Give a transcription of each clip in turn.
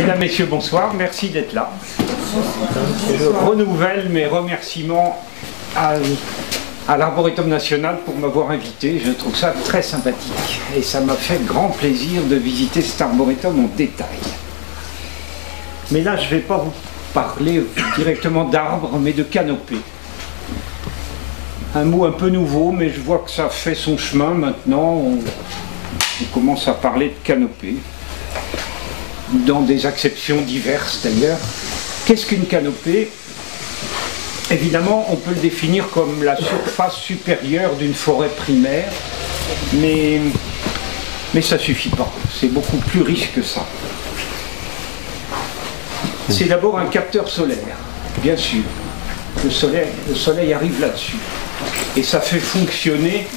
Mesdames, Messieurs, bonsoir, merci d'être là. Je renouvelle mes remerciements à l'Arboretum National pour m'avoir invité. Je trouve ça très sympathique et ça m'a fait grand plaisir de visiter cet arboretum en détail. Mais là, je ne vais pas vous parler directement d'arbres, mais de canopées. Un mot un peu nouveau, mais je vois que ça fait son chemin maintenant. On commence à parler de canopée, dans des acceptions diverses d'ailleurs. Qu'est-ce qu'une canopée? Évidemment, on peut le définir comme la surface supérieure d'une forêt primaire, mais ça ne suffit pas. C'est beaucoup plus riche que ça. C'est d'abord un capteur solaire, bien sûr. Le soleil arrive là-dessus. Et ça fait fonctionner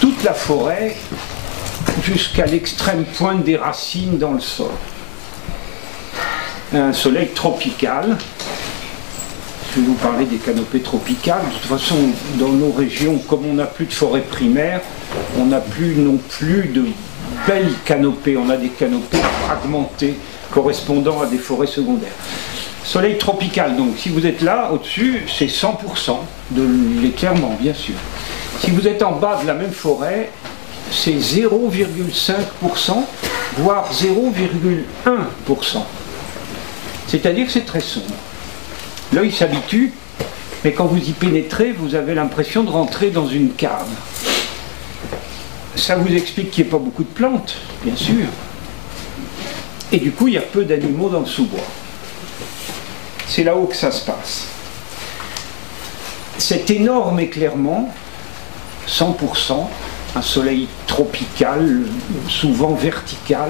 toute la forêt jusqu'à l'extrême pointe des racines dans le sol. Un soleil tropical. Je vais vous parler des canopées tropicales. De toute façon, dans nos régions, comme on n'a plus de forêt primaire, on n'a plus non plus de belles canopées. On a des canopées fragmentées correspondant à des forêts secondaires. Soleil tropical, donc si vous êtes là, au-dessus, c'est 100% de l'éclairement, bien sûr. Si vous êtes en bas de la même forêt, c'est 0,5%, voire 0,1%. C'est-à-dire que c'est très sombre. L'œil s'habitue, mais quand vous y pénétrez, vous avez l'impression de rentrer dans une cave. Ça vous explique qu'il n'y ait pas beaucoup de plantes, bien sûr. Et du coup, il y a peu d'animaux dans le sous-bois. C'est là-haut que ça se passe. Cet énorme éclairement, 100%, un soleil tropical, souvent vertical,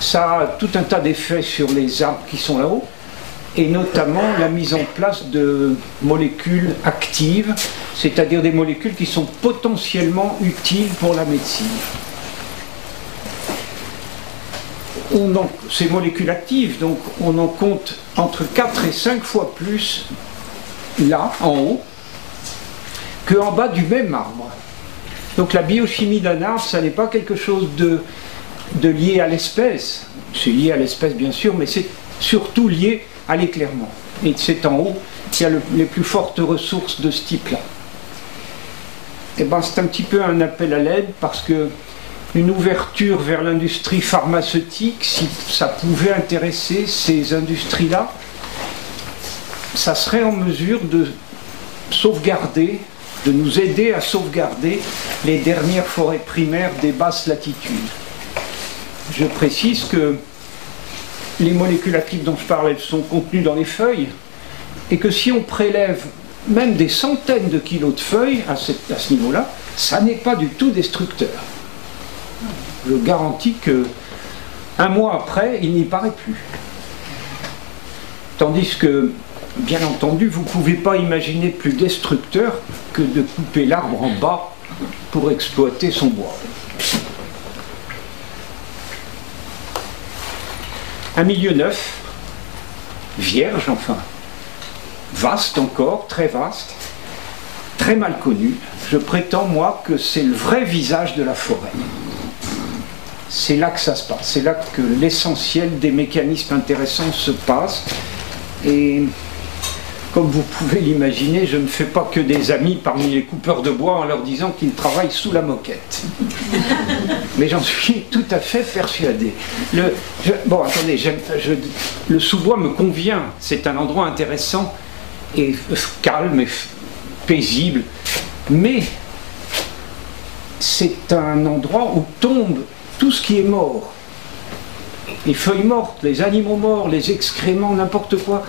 ça a tout un tas d'effets sur les arbres qui sont là-haut, et notamment la mise en place de molécules actives, c'est-à-dire des molécules qui sont potentiellement utiles pour la médecine. Ces molécules actives, donc on en compte entre 4 et 5 fois plus là, en haut, qu'en bas du même arbre. Donc la biochimie d'un arbre, ça n'est pas quelque chose de lié à l'espèce. C'est lié à l'espèce bien sûr, mais c'est surtout lié à l'éclairement. Et c'est en haut qu'il y a les plus fortes ressources de ce type-là. Et ben c'est un petit peu un appel à l'aide parce que une ouverture vers l'industrie pharmaceutique, si ça pouvait intéresser ces industries-là, ça serait en mesure de sauvegarder, de nous aider à sauvegarder les dernières forêts primaires des basses latitudes. Je précise que les molécules actives dont je parle, elles sont contenues dans les feuilles, et que si on prélève même des centaines de kilos de feuilles à ce niveau-là, ça n'est pas du tout destructeur. Je garantis que un mois après, il n'y paraît plus. Tandis que, bien entendu, vous ne pouvez pas imaginer plus destructeur que de couper l'arbre en bas pour exploiter son bois. Un milieu neuf, vierge enfin, vaste encore, très vaste, très mal connu. Je prétends, moi, que c'est le vrai visage de la forêt. C'est là que ça se passe, c'est là que l'essentiel des mécanismes intéressants se passe. Et comme vous pouvez l'imaginer, je ne fais pas que des amis parmi les coupeurs de bois en leur disant qu'ils travaillent sous la moquette. Mais j'en suis tout à fait persuadé. Bon, attendez, le sous-bois me convient, c'est un endroit intéressant et calme et paisible, mais c'est un endroit où tombe tout ce qui est mort, les feuilles mortes, les animaux morts, les excréments, n'importe quoi,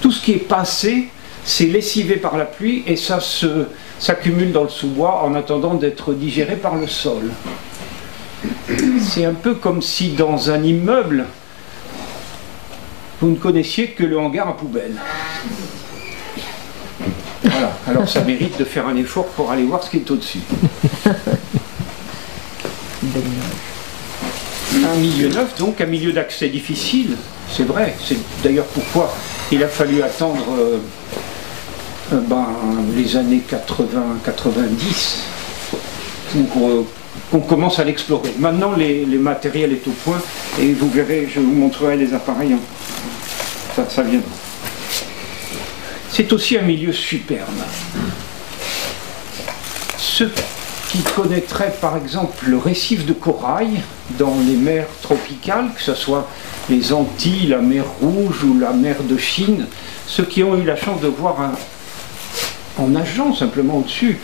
tout ce qui est passé, c'est lessivé par la pluie et ça s'accumule dans le sous-bois en attendant d'être digéré par le sol. C'est un peu comme si dans un immeuble, vous ne connaissiez que le hangar à poubelle. Voilà, alors ça mérite de faire un effort pour aller voir ce qui est au-dessus. Un milieu neuf, donc un milieu d'accès difficile, c'est vrai, c'est d'ailleurs pourquoi il a fallu attendre les années 80-90 pour qu'on commence à l'explorer. Maintenant, les matériels est au point, et vous verrez, je vous montrerai les appareils. Ça viendra. C'est aussi un milieu superbe. Ceux qui connaîtraient par exemple le récif de corail dans les mers tropicales, que ce soit les Antilles, la mer Rouge ou la mer de Chine, ceux qui ont eu la chance de voir en nageant simplement au-dessus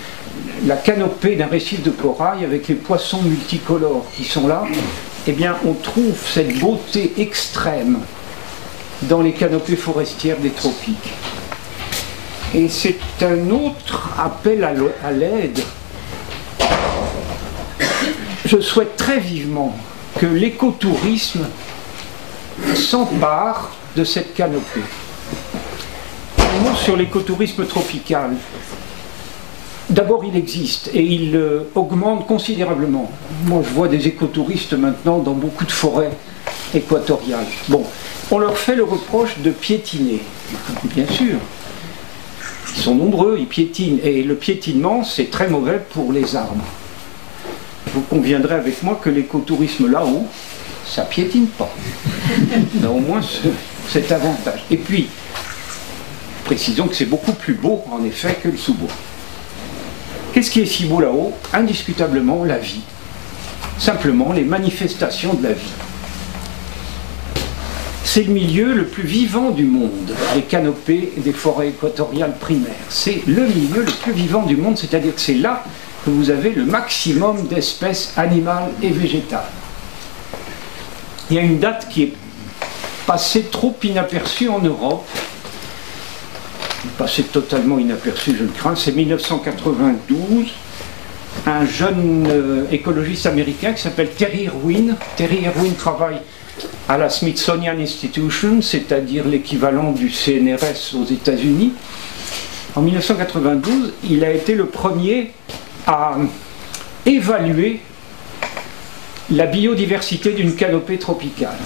la canopée d'un récif de corail avec les poissons multicolores qui sont là, eh bien on trouve cette beauté extrême dans les canopées forestières des tropiques. Et c'est un autre appel à l'aide. Je souhaite très vivement que l'écotourisme s'empare de cette canopée. Un mot sur l'écotourisme tropical. D'abord, il existe et il augmente considérablement. Moi, je vois des écotouristes maintenant dans beaucoup de forêts équatoriales. Bon, on leur fait le reproche de piétiner, bien sûr. Ils sont nombreux, ils piétinent. Et le piétinement, c'est très mauvais pour les arbres. Vous conviendrez avec moi que l'écotourisme là-haut, ça piétine pas. On a au moins cet avantage. Et puis, précisons que c'est beaucoup plus beau, en effet, que le sous-bois. Qu'est-ce qui est si beau là-haut? Indiscutablement, la vie. Simplement, les manifestations de la vie. C'est le milieu le plus vivant du monde, les canopées des forêts équatoriales primaires. C'est le milieu le plus vivant du monde, c'est-à-dire que c'est là que vous avez le maximum d'espèces animales et végétales. Il y a une date qui est passée trop inaperçue en Europe, passée totalement inaperçue, je le crains, c'est 1992. Un jeune écologiste américain qui s'appelle Terry Irwin. Terry Irwin travaille à la Smithsonian Institution, c'est-à-dire l'équivalent du CNRS aux États-Unis. En 1992, il a été le premier à évaluer la biodiversité d'une canopée tropicale.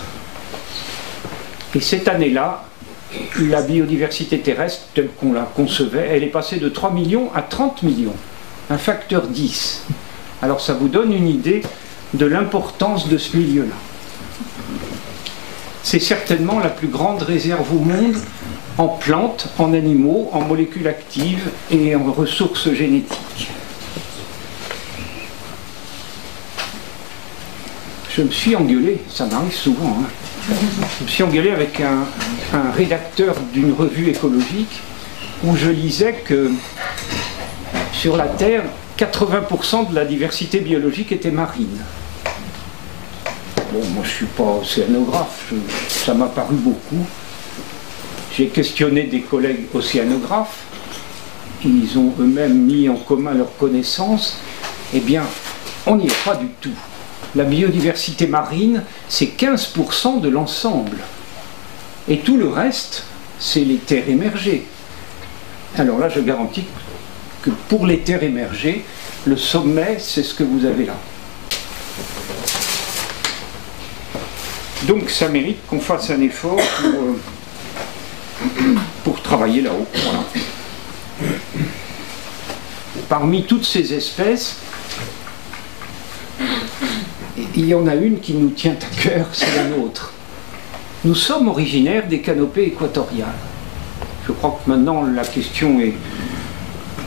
Et cette année-là, la biodiversité terrestre, telle qu'on la concevait, elle est passée de 3 millions à 30 millions, un facteur 10. Alors ça vous donne une idée de l'importance de ce milieu-là. C'est certainement la plus grande réserve au monde en plantes, en animaux, en molécules actives et en ressources génétiques. Je me suis engueulé, ça m'arrive souvent, hein. Je me suis engueulé avec un rédacteur d'une revue écologique où je lisais que sur la Terre, 80% de la diversité biologique était marine. Bon, moi je ne suis pas océanographe, ça m'a paru beaucoup. J'ai questionné des collègues océanographes, ils ont eux-mêmes mis en commun leurs connaissances. Eh bien, on n'y est pas du tout. La biodiversité marine, c'est 15% de l'ensemble. Et tout le reste, c'est les terres émergées. Alors là, je garantis que pour les terres émergées, le sommet, c'est ce que vous avez là. Donc ça mérite qu'on fasse un effort pour travailler là-haut. Voilà. Parmi toutes ces espèces, il y en a une qui nous tient à cœur, c'est la nôtre. Nous sommes originaires des canopées équatoriales. Je crois que maintenant la question est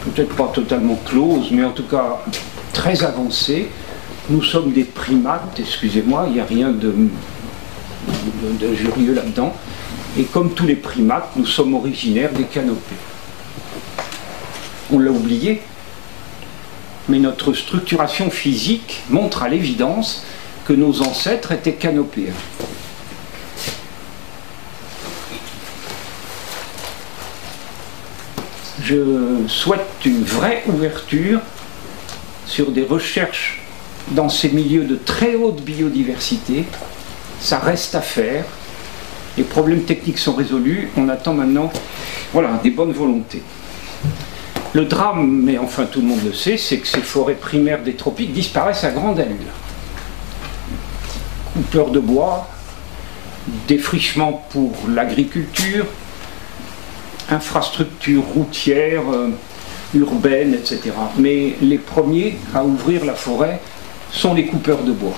peut-être pas totalement close, mais en tout cas très avancée. Nous sommes des primates, excusez-moi, il n'y a rien d'injurieux là-dedans. Et comme tous les primates, nous sommes originaires des canopées. On l'a oublié, mais notre structuration physique montre à l'évidence que nos ancêtres étaient canopéens. Je souhaite une vraie ouverture sur des recherches dans ces milieux de très haute biodiversité. Ça reste à faire. Les problèmes techniques sont résolus. On attend maintenant, voilà, des bonnes volontés. Le drame, mais enfin tout le monde le sait, c'est que ces forêts primaires des tropiques disparaissent à grande allure. Coupeurs de bois, défrichement pour l'agriculture, infrastructures routières, urbaines, etc. Mais les premiers à ouvrir la forêt, sont les coupeurs de bois.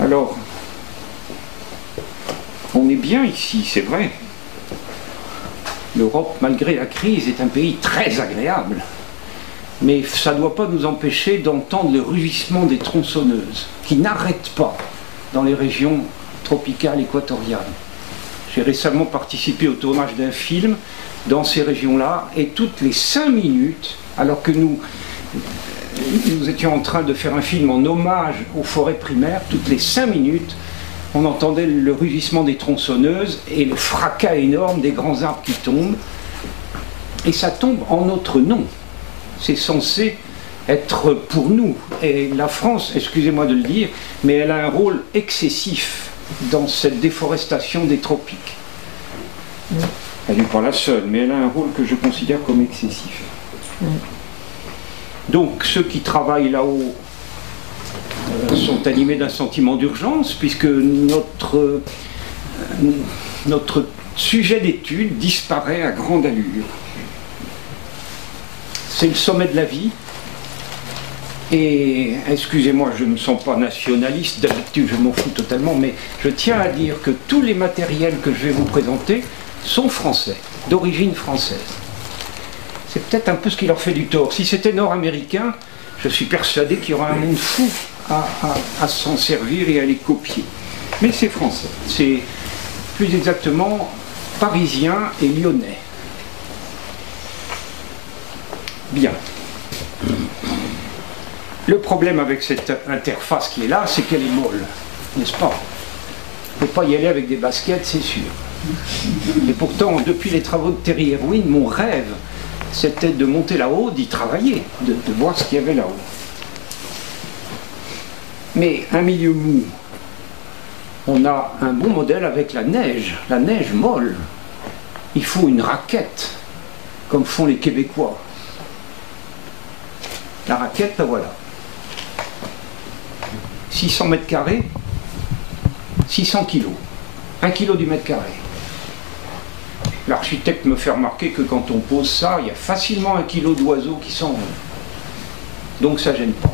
Alors, on est bien ici, c'est vrai. L'Europe, malgré la crise, est un pays très agréable. Mais ça ne doit pas nous empêcher d'entendre le rugissement des tronçonneuses, qui n'arrêtent pas dans les régions tropicales équatoriales. J'ai récemment participé au tournage d'un film dans ces régions-là, et toutes les 5 minutes, alors que nous étions en train de faire un film en hommage aux forêts primaires, toutes les 5 minutes, on entendait le rugissement des tronçonneuses et le fracas énorme des grands arbres qui tombent. Et ça tombe en notre nom. C'est censé être pour nous. Et la France, excusez-moi de le dire, mais elle a un rôle excessif dans cette déforestation des tropiques. Elle n'est pas la seule, mais elle a un rôle que je considère comme excessif. Donc ceux qui travaillent là-haut sont animés d'un sentiment d'urgence, puisque notre sujet d'étude disparaît à grande allure. C'est le sommet de la vie, et excusez-moi, je ne me sens pas nationaliste, d'habitude je m'en fous totalement, mais je tiens à dire que tous les matériels que je vais vous présenter sont français, d'origine française. C'est peut-être un peu ce qui leur fait du tort. Si c'était nord-américain, je suis persuadé qu'il y aura un monde fou à s'en servir et à les copier. Mais c'est français, c'est plus exactement parisien et lyonnais. Bien. Le problème avec cette interface qui est là, c'est qu'elle est molle, n'est-ce pas? Il ne faut pas y aller avec des baskets, c'est sûr. Et pourtant, depuis les travaux de Terry Irwin, mon rêve, c'était de monter là-haut, d'y travailler, de voir ce qu'il y avait là-haut. Mais un milieu mou, on a un bon modèle avec la neige molle. Il faut une raquette, comme font les Québécois. La raquette, la voilà. 600 mètres carrés, 600 kilos. 1 kilo du mètre carré. L'architecte me fait remarquer que quand on pose ça, il y a facilement 1 kilo d'oiseaux qui s'en vont. Donc ça ne gêne pas.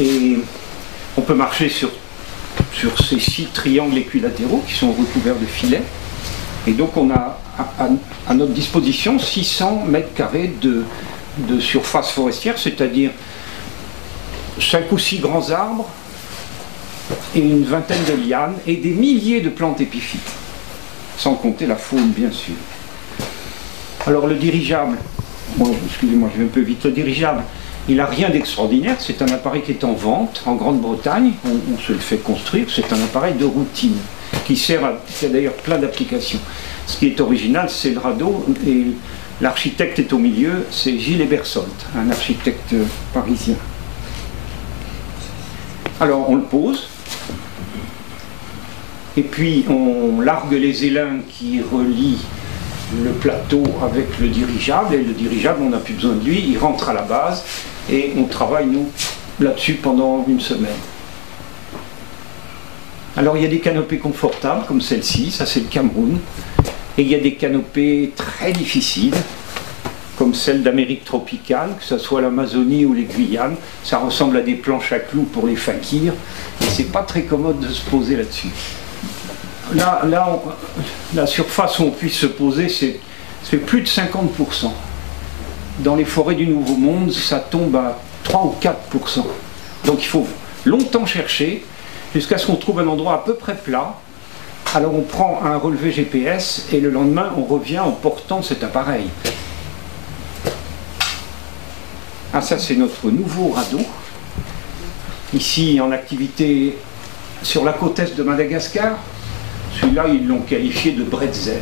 Et on peut marcher sur ces 6 triangles équilatéraux qui sont recouverts de filets. Et donc on a à notre disposition 600 mètres carrés de surface forestière, c'est-à-dire 5 ou 6 grands arbres et une vingtaine de lianes et des milliers de plantes épiphytes, sans compter la faune bien sûr. Alors le dirigeable, bon, excusez-moi je vais un peu vite, le dirigeable, il n'a rien d'extraordinaire, c'est un appareil qui est en vente en Grande-Bretagne, on se le fait construire, c'est un appareil de routine qui a d'ailleurs plein d'applications. Ce qui est original, c'est le radeau, et l'architecte est au milieu, c'est Gilles Ebersold, un architecte parisien. Alors on le pose, et puis on largue les élins qui relient le plateau avec le dirigeable, et le dirigeable, on n'a plus besoin de lui, il rentre à la base, et on travaille, nous, là-dessus pendant une semaine. Alors il y a des canopées confortables, comme celle-ci, ça c'est le Cameroun, et il y a des canopées très difficiles, comme celle d'Amérique tropicale, que ce soit l'Amazonie ou les Guyanes. Ça ressemble à des planches à clous pour les fakirs, et c'est pas très commode de se poser là-dessus. Là la surface où on puisse se poser, c'est plus de 50%. Dans les forêts du Nouveau Monde, ça tombe à 3 ou 4%. Donc il faut longtemps chercher, jusqu'à ce qu'on trouve un endroit à peu près plat. Alors on prend un relevé GPS, et le lendemain, on revient en portant cet appareil. Ah, ça c'est notre nouveau radeau, ici en activité sur la côte est de Madagascar. Celui-là, ils l'ont qualifié de bretzel.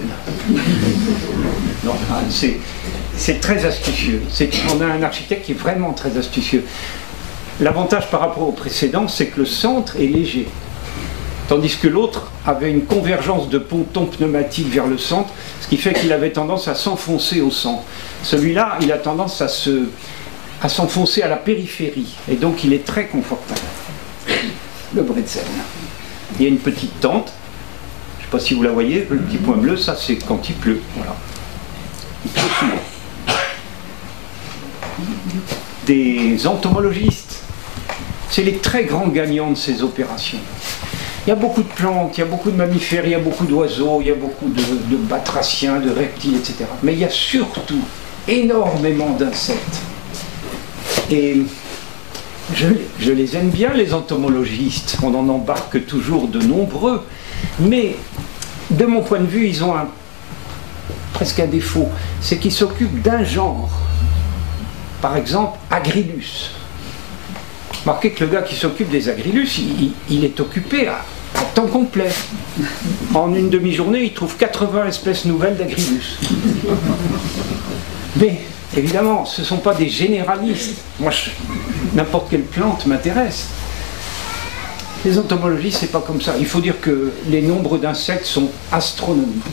Non, c'est très astucieux. On a un architecte qui est vraiment très astucieux. L'avantage par rapport au précédent, c'est que le centre est léger, tandis que l'autre avait une convergence de pontons pneumatiques vers le centre, ce qui fait qu'il avait tendance à s'enfoncer au centre. Celui-là, il a tendance à s'enfoncer à la périphérie, et donc il est très confortable. Le bretzel. Il y a une petite tente, je sais pas si vous la voyez, le petit point bleu, ça c'est quand il pleut. Voilà. Il pleut souvent. Des entomologistes, c'est les très grands gagnants de ces opérations. Il y a beaucoup de plantes, il y a beaucoup de mammifères, il y a beaucoup d'oiseaux, il y a beaucoup de batraciens, de reptiles, etc. Mais il y a surtout énormément d'insectes. Et je les aime bien, les entomologistes. On en embarque toujours de nombreux. Mais, de mon point de vue, ils ont presque un défaut. C'est qu'ils s'occupent d'un genre. Par exemple, Agrilus. Remarquez que le gars qui s'occupe des Agrilus, il est occupé à temps complet. En une demi-journée, il trouve 80 espèces nouvelles d'Agrilus. Mais, évidemment, ce ne sont pas des généralistes. Moi, n'importe quelle plante m'intéresse. Les entomologistes, c'est pas comme ça. Il faut dire que les nombres d'insectes sont astronomiques.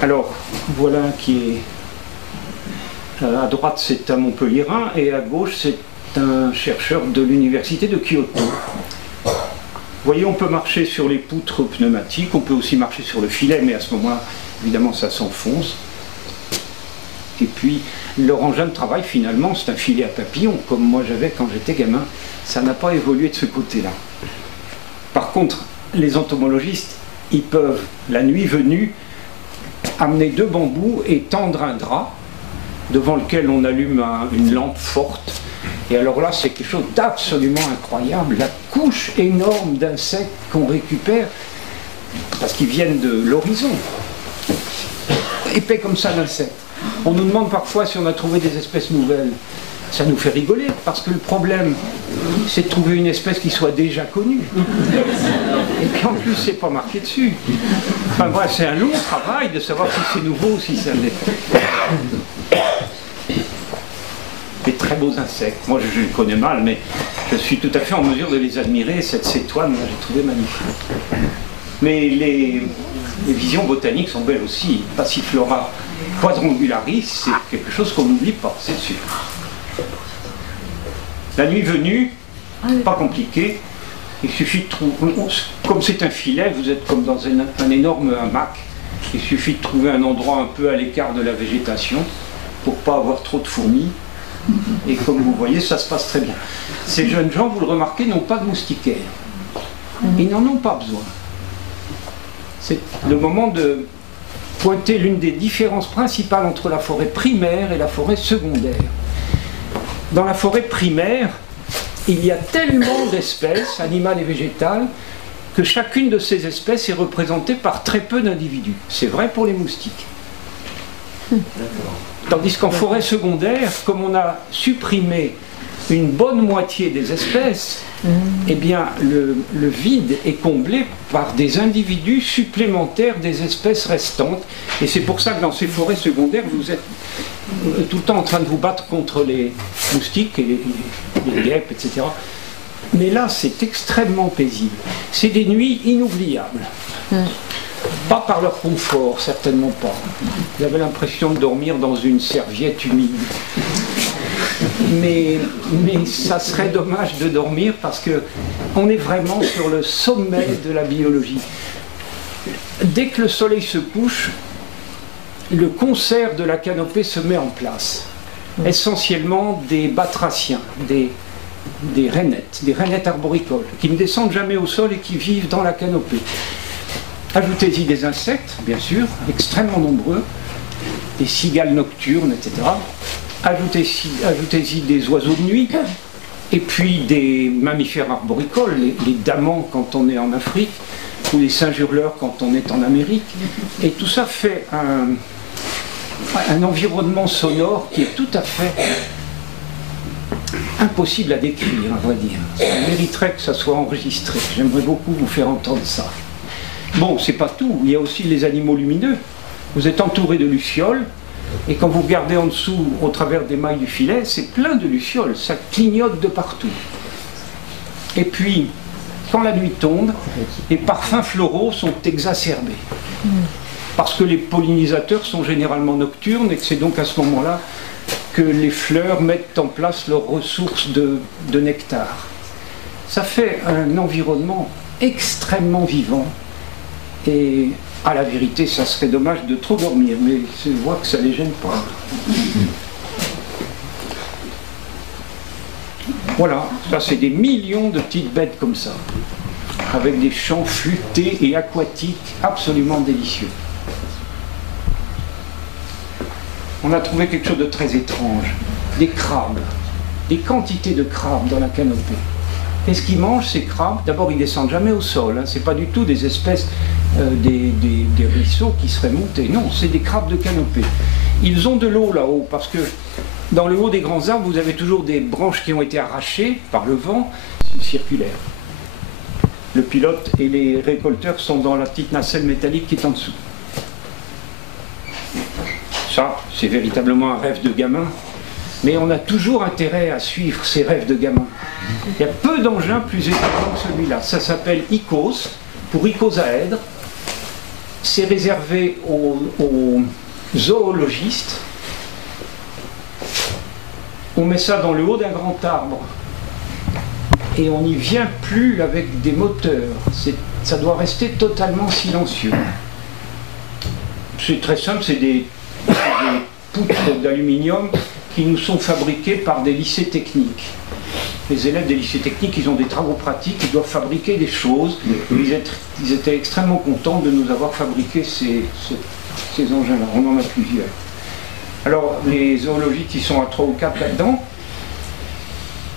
Alors, voilà qui est... À droite, c'est un Montpellierin, et à gauche, c'est un chercheur de l'université de Kyoto. Vous voyez, on peut marcher sur les poutres pneumatiques, on peut aussi marcher sur le filet, mais à ce moment-là, évidemment, ça s'enfonce. Et puis, leur engin de travail, finalement, c'est un filet à papillons, comme moi j'avais quand j'étais gamin. Ça n'a pas évolué de ce côté-là. Par contre, les entomologistes, ils peuvent, la nuit venue, amener 2 bambous et tendre un drap, devant lequel on allume une lampe forte. Et alors là, c'est quelque chose d'absolument incroyable. La couche énorme d'insectes qu'on récupère, parce qu'ils viennent de l'horizon. Épais comme ça d'insectes. On nous demande parfois si on a trouvé des espèces nouvelles. Ça nous fait rigoler, parce que le problème, c'est de trouver une espèce qui soit déjà connue. Et puis en plus, c'est pas marqué dessus. Enfin bref, c'est un long travail de savoir si c'est nouveau ou si ça l'est. Des très beaux insectes. Moi, je les connais mal, mais je suis tout à fait en mesure de les admirer. Cette cétoine, j'ai trouvé magnifique. Mais les visions botaniques sont belles aussi. Passiflora quadrangularis, c'est quelque chose qu'on n'oublie pas, c'est sûr. La nuit venue, pas compliqué, il suffit de trouver, comme c'est un filet, vous êtes comme dans un énorme hamac, il suffit de trouver un endroit un peu à l'écart de la végétation pour pas avoir trop de fourmis, et comme vous voyez, ça se passe très bien. Ces jeunes gens, vous le remarquez, n'ont pas de moustiquaires. Ils n'en ont pas besoin. C'est le moment de pointer l'une des différences principales entre la forêt primaire et la forêt secondaire. Dans la forêt primaire, il y a tellement d'espèces, animales et végétales, que chacune de ces espèces est représentée par très peu d'individus. C'est vrai pour les moustiques. Tandis qu'en forêt secondaire, comme on a supprimé une bonne moitié des espèces, eh bien le vide est comblé par des individus supplémentaires des espèces restantes. Et c'est pour ça que dans ces forêts secondaires, vous êtes tout le temps en train de vous battre contre les moustiques et les guêpes, etc. Mais là, c'est extrêmement paisible. C'est des nuits inoubliables. Pas par leur confort, certainement pas. Vous avez l'impression de dormir dans une serviette humide. Mais ça serait dommage de dormir parce qu'on est vraiment sur le sommet de la biologie. Dès que le soleil se couche, le concert de la canopée se met en place. Essentiellement des batraciens, des rainettes arboricoles, qui ne descendent jamais au sol et qui vivent dans la canopée. Ajoutez-y des insectes, bien sûr, extrêmement nombreux, des cigales nocturnes, etc. Ajoutez-y des oiseaux de nuit, et puis des mammifères arboricoles, les damans quand on est en Afrique, ou les singes hurleurs quand on est en Amérique. Et tout ça fait un environnement sonore qui est tout à fait impossible à décrire, à vrai dire. Ça mériterait que ça soit enregistré. J'aimerais beaucoup vous faire entendre ça. Bon, c'est pas tout, il y a aussi les animaux lumineux. Vous êtes entouré de lucioles, et quand vous regardez en dessous, au travers des mailles du filet, c'est plein de lucioles, ça clignote de partout. Et puis, quand la nuit tombe, les parfums floraux sont exacerbés. Parce que les pollinisateurs sont généralement nocturnes, et que c'est donc à ce moment-là que les fleurs mettent en place leurs ressources de nectar. Ça fait un environnement extrêmement vivant, Et à la vérité, ça serait dommage de trop dormir, mais je vois que ça ne les gêne pas. Voilà, ça c'est des millions de petites bêtes comme ça, avec des chants flûtés et aquatiques absolument délicieux. On a trouvé quelque chose de très étrange, des crabes, des quantités de crabes dans la canopée. Qu'est-ce qu'ils mangent ces crabes? D'abord, ils ne descendent jamais au sol, hein. Ce n'est pas du tout des espèces, des ruisseaux qui seraient montés. Non, c'est des crabes de canopée. Ils ont de l'eau là-haut, parce que dans le haut des grands arbres, vous avez toujours des branches qui ont été arrachées par le vent, circulaire. Le pilote et les récolteurs sont dans la petite nacelle métallique qui est en dessous. Ça, c'est véritablement un rêve de gamin. Mais on a toujours intérêt à suivre ces rêves de gamin. Il y a peu d'engins plus étonnants que celui-là. Ça s'appelle ICOS, pour icosaèdre. C'est réservé aux zoologistes. On met ça dans le haut d'un grand arbre. Et on n'y vient plus avec des moteurs. Ça doit rester totalement silencieux. C'est très simple, c'est des poutres d'aluminium qui nous sont fabriqués par des lycées techniques. Les élèves des lycées techniques, ils ont des travaux pratiques, ils doivent fabriquer des choses. Ils étaient extrêmement contents de nous avoir fabriqué ces engins-là. On en a plusieurs. Alors, les zoologistes, ils sont à 3 ou 4 là-dedans.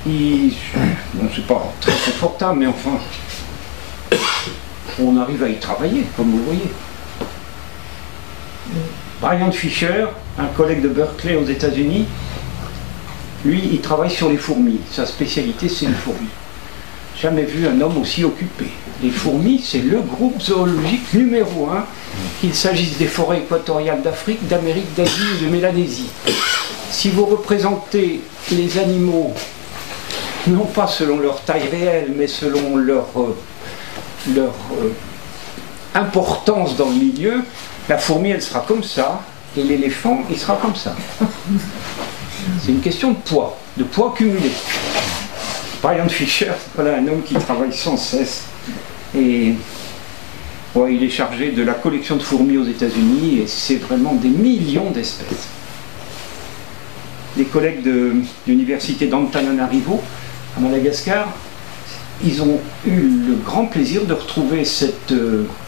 Bon, c'est pas très confortable, mais enfin, on arrive à y travailler, comme vous le voyez. Brian Fisher, un collègue de Berkeley aux États-Unis, lui, il travaille sur les fourmis. Sa spécialité, c'est les fourmis. Jamais vu un homme aussi occupé. Les fourmis, c'est le groupe zoologique numéro 1, qu'il s'agisse des forêts équatoriales d'Afrique, d'Amérique, d'Asie ou de Mélanésie. Si vous représentez les animaux, non pas selon leur taille réelle, mais selon leur importance dans le milieu, la fourmi, elle sera comme ça, et l'éléphant, il sera comme ça. C'est une question de poids cumulé. Brian Fisher, voilà un homme qui travaille sans cesse. Et ouais, il est chargé de la collection de fourmis aux États-Unis, et c'est vraiment des millions d'espèces. Des collègues de l'université d'Antananarivo, à Madagascar, ils ont eu le grand plaisir de retrouver cette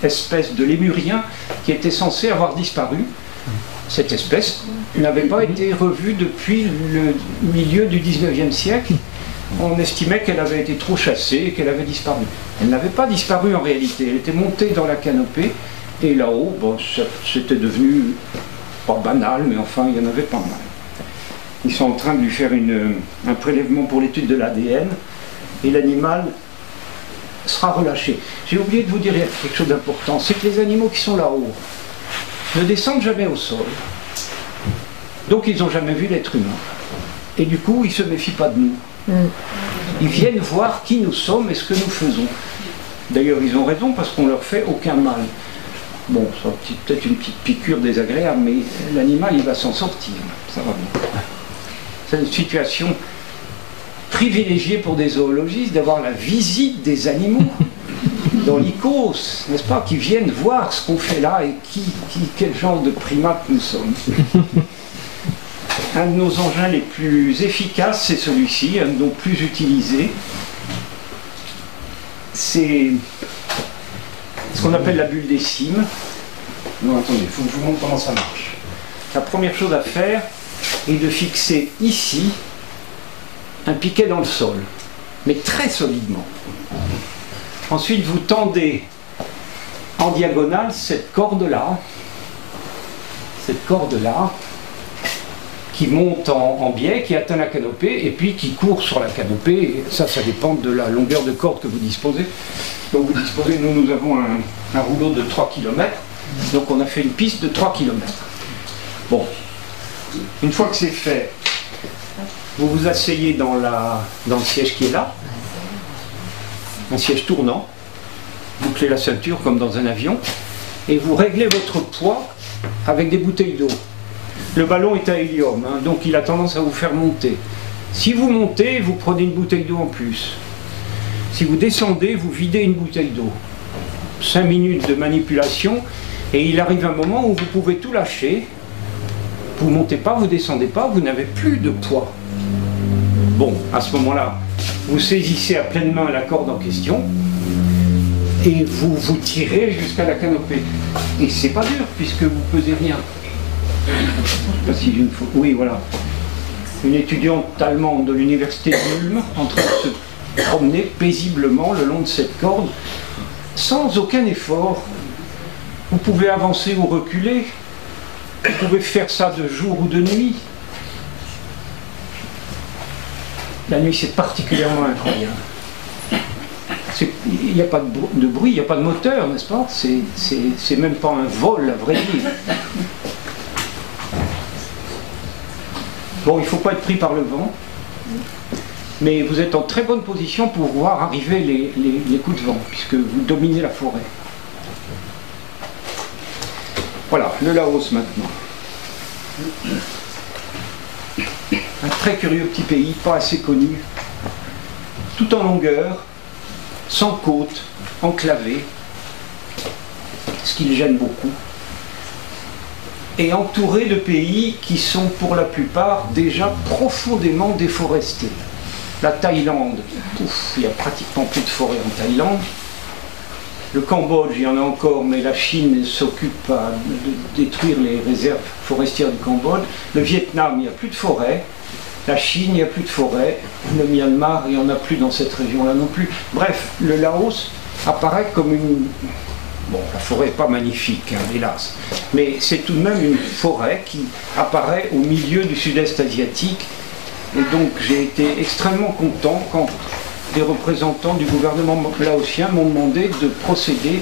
espèce de lémurien qui était censé avoir disparu. Cette espèce n'avait pas été revue depuis le milieu du 19e siècle. On estimait qu'elle avait été trop chassée et qu'elle avait disparu. Elle n'avait pas disparu en réalité, elle était montée dans la canopée, et là-haut, bon, c'était devenu pas banal, mais enfin, il y en avait pas mal. Ils sont en train de lui faire un prélèvement pour l'étude de l'ADN, et l'animal sera relâché. J'ai oublié de vous dire quelque chose d'important, c'est que les animaux qui sont là-haut ne descendent jamais au sol. Donc ils n'ont jamais vu l'être humain. Et du coup, ils ne se méfient pas de nous. Ils viennent voir qui nous sommes et ce que nous faisons. D'ailleurs, ils ont raison parce qu'on ne leur fait aucun mal. Bon, ça va peut-être une petite piqûre désagréable, mais l'animal, il va s'en sortir. Ça va bien. C'est une situation privilégiée pour des zoologistes d'avoir la visite des animaux dans l'ICOS, n'est-ce pas, qui viennent voir ce qu'on fait là et quel genre de primates nous sommes. Un de nos engins les plus efficaces, c'est celui-ci, un de nos plus utilisés. C'est ce qu'on appelle la bulle des cimes. Non, attendez, il faut que je vous montre comment ça marche. La première chose à faire est de fixer ici un piquet dans le sol, mais très solidement. Ensuite, vous tendez en diagonale cette corde-là, qui monte en biais, qui atteint la canopée, et puis qui court sur la canopée. Et ça dépend de la longueur de corde que vous disposez. Donc vous disposez, nous avons un rouleau de 3 km, donc on a fait une piste de 3 km. Bon, une fois que c'est fait, vous vous asseyez dans le siège qui est là, un siège tournant, bouclez la ceinture comme dans un avion, et vous réglez votre poids avec des bouteilles d'eau. Le ballon est à hélium, hein, donc il a tendance à vous faire monter. Si vous montez, vous prenez une bouteille d'eau en plus. Si vous descendez, vous videz une bouteille d'eau. 5 minutes de manipulation, et il arrive un moment où vous pouvez tout lâcher. Vous ne montez pas, vous ne descendez pas, vous n'avez plus de poids. Bon, à ce moment-là, vous saisissez à pleine main la corde en question, et vous vous tirez jusqu'à la canopée. Et c'est pas dur, puisque vous pesez rien. Je sais pas si j'ai une faute. Oui, voilà. Une étudiante allemande de l'université d'Ulm en train de se promener paisiblement le long de cette corde, sans aucun effort. Vous pouvez avancer ou reculer. Vous pouvez faire ça de jour ou de nuit. La nuit, c'est particulièrement incroyable. Il n'y a pas de bruit, il n'y a pas de moteur, n'est-ce pas? C'est même pas un vol, à vrai dire. Bon, il ne faut pas être pris par le vent, mais vous êtes en très bonne position pour voir arriver les coups de vent, puisque vous dominez la forêt. Voilà, le Laos maintenant. Un très curieux petit pays, pas assez connu, tout en longueur, sans côte, enclavé, ce qui le gêne beaucoup, et entouré de pays qui sont pour la plupart déjà profondément déforestés. La Thaïlande, il n'y a pratiquement plus de forêt en Thaïlande. Le Cambodge, il y en a encore, mais la Chine s'occupe de détruire les réserves forestières du Cambodge. Le Vietnam, il n'y a plus de forêt. La Chine, il n'y a plus de forêt. Le Myanmar, il n'y en a plus dans cette région-là non plus. Bref, le Laos apparaît comme une... Bon, la forêt n'est pas magnifique, hein, hélas. Mais c'est tout de même une forêt qui apparaît au milieu du sud-est asiatique. Et donc, j'ai été extrêmement content quand des représentants du gouvernement laotien m'ont demandé de procéder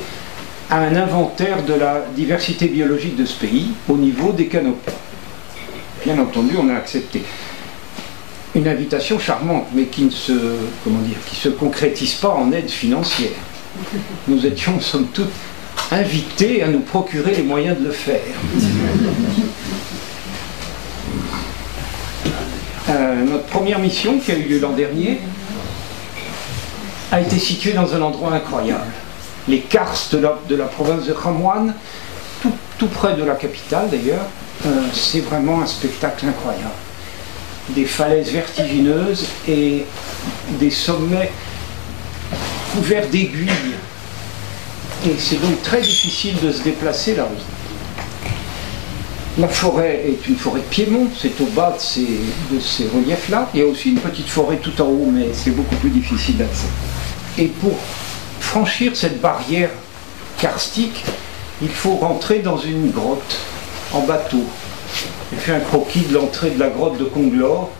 à un inventaire de la diversité biologique de ce pays au niveau des canopies. Bien entendu, on a accepté. Une invitation charmante, mais qui ne se, qui se concrétise pas en aide financière. Nous étions, somme toute, invités à nous procurer les moyens de le faire. Notre première mission, qui a eu lieu l'an dernier, a été située dans un endroit incroyable. Les karstes de la province de Khamwan, tout près de la capitale d'ailleurs, c'est vraiment un spectacle incroyable. Des falaises vertigineuses et des sommets couverts d'aiguilles. Et c'est donc très difficile de se déplacer là-haut. La forêt est une forêt de piémont, c'est au bas de ces reliefs-là. Il y a aussi une petite forêt tout en haut, mais c'est beaucoup plus difficile d'accès. Et pour franchir cette barrière karstique, il faut rentrer dans une grotte en bateau. J'ai fait un croquis de l'entrée de la grotte de Konglor,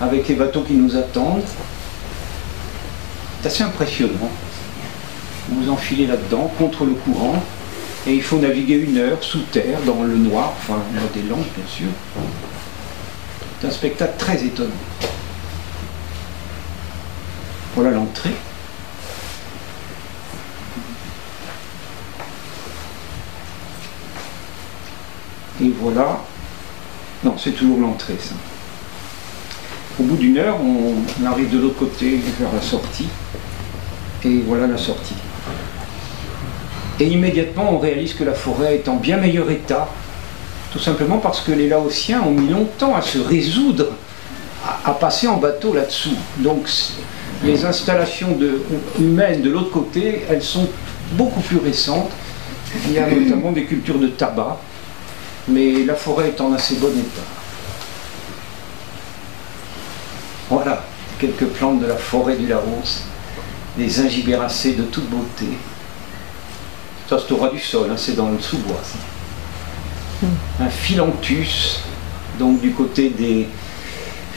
avec les bateaux qui nous attendent. C'est assez impressionnant. Vous vous enfilez là-dedans, contre le courant, et il faut naviguer 1 heure sous terre, dans le noir, enfin, il y a des lampes, bien sûr. C'est un spectacle très étonnant. Voilà l'entrée. Et voilà, non, c'est toujours l'entrée, ça. Au bout d'1 heure, on arrive de l'autre côté vers la sortie, et voilà la sortie. Et immédiatement, on réalise que la forêt est en bien meilleur état, tout simplement parce que les Laotiens ont mis longtemps à se résoudre à passer en bateau là-dessous. Donc, les installations humaines de l'autre côté, elles sont beaucoup plus récentes. Il y a notamment des cultures de tabac, mais la forêt est en assez bon état. Voilà, quelques plantes de la forêt du Laos, des ingibéracées de toute beauté. Ça, c'est au ras du sol, hein, c'est dans le sous-bois. Un philanthus, donc du côté des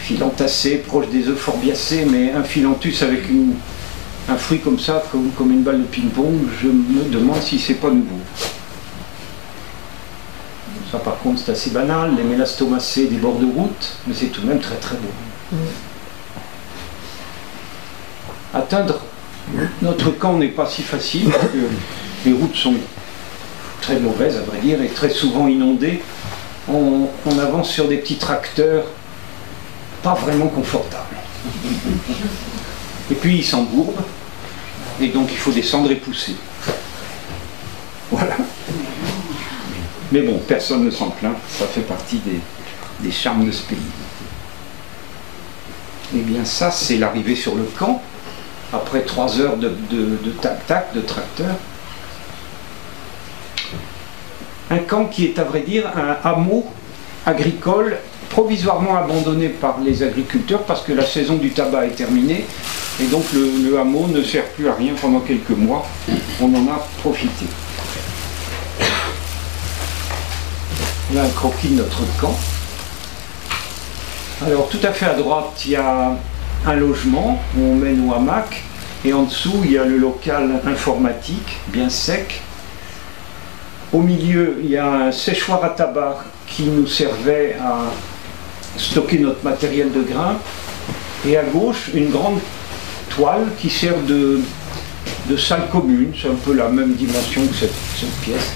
phylantacées, proche des euphorbiacées, mais un philanthus avec un fruit comme ça, comme une balle de ping-pong, je me demande si c'est pas nouveau. Ça, par contre, c'est assez banal, les mélastomacées des bords de route, mais c'est tout de même très très beau. Atteindre notre camp n'est pas si facile, parce que les routes sont très mauvaises, à vrai dire, et très souvent inondées. On avance sur des petits tracteurs pas vraiment confortables. Et puis ils s'embourbent, et donc il faut descendre et pousser. Voilà. Mais bon, personne ne s'en plaint, ça fait partie des charmes de ce pays. Eh bien ça, c'est l'arrivée sur le camp, après 3 heures de tac-tac, de tracteur. Un camp qui est à vrai dire un hameau agricole provisoirement abandonné par les agriculteurs parce que la saison du tabac est terminée et donc le hameau ne sert plus à rien pendant quelques mois. On en a profité. Là, un croquis de notre camp. Alors tout à fait à droite, il y a un logement où on met nos hamacs et en dessous, il y a le local informatique, bien sec. Au milieu, il y a un séchoir à tabac qui nous servait à stocker notre matériel de grimpe. Et à gauche, une grande toile qui sert de salle commune. C'est un peu la même dimension que cette pièce.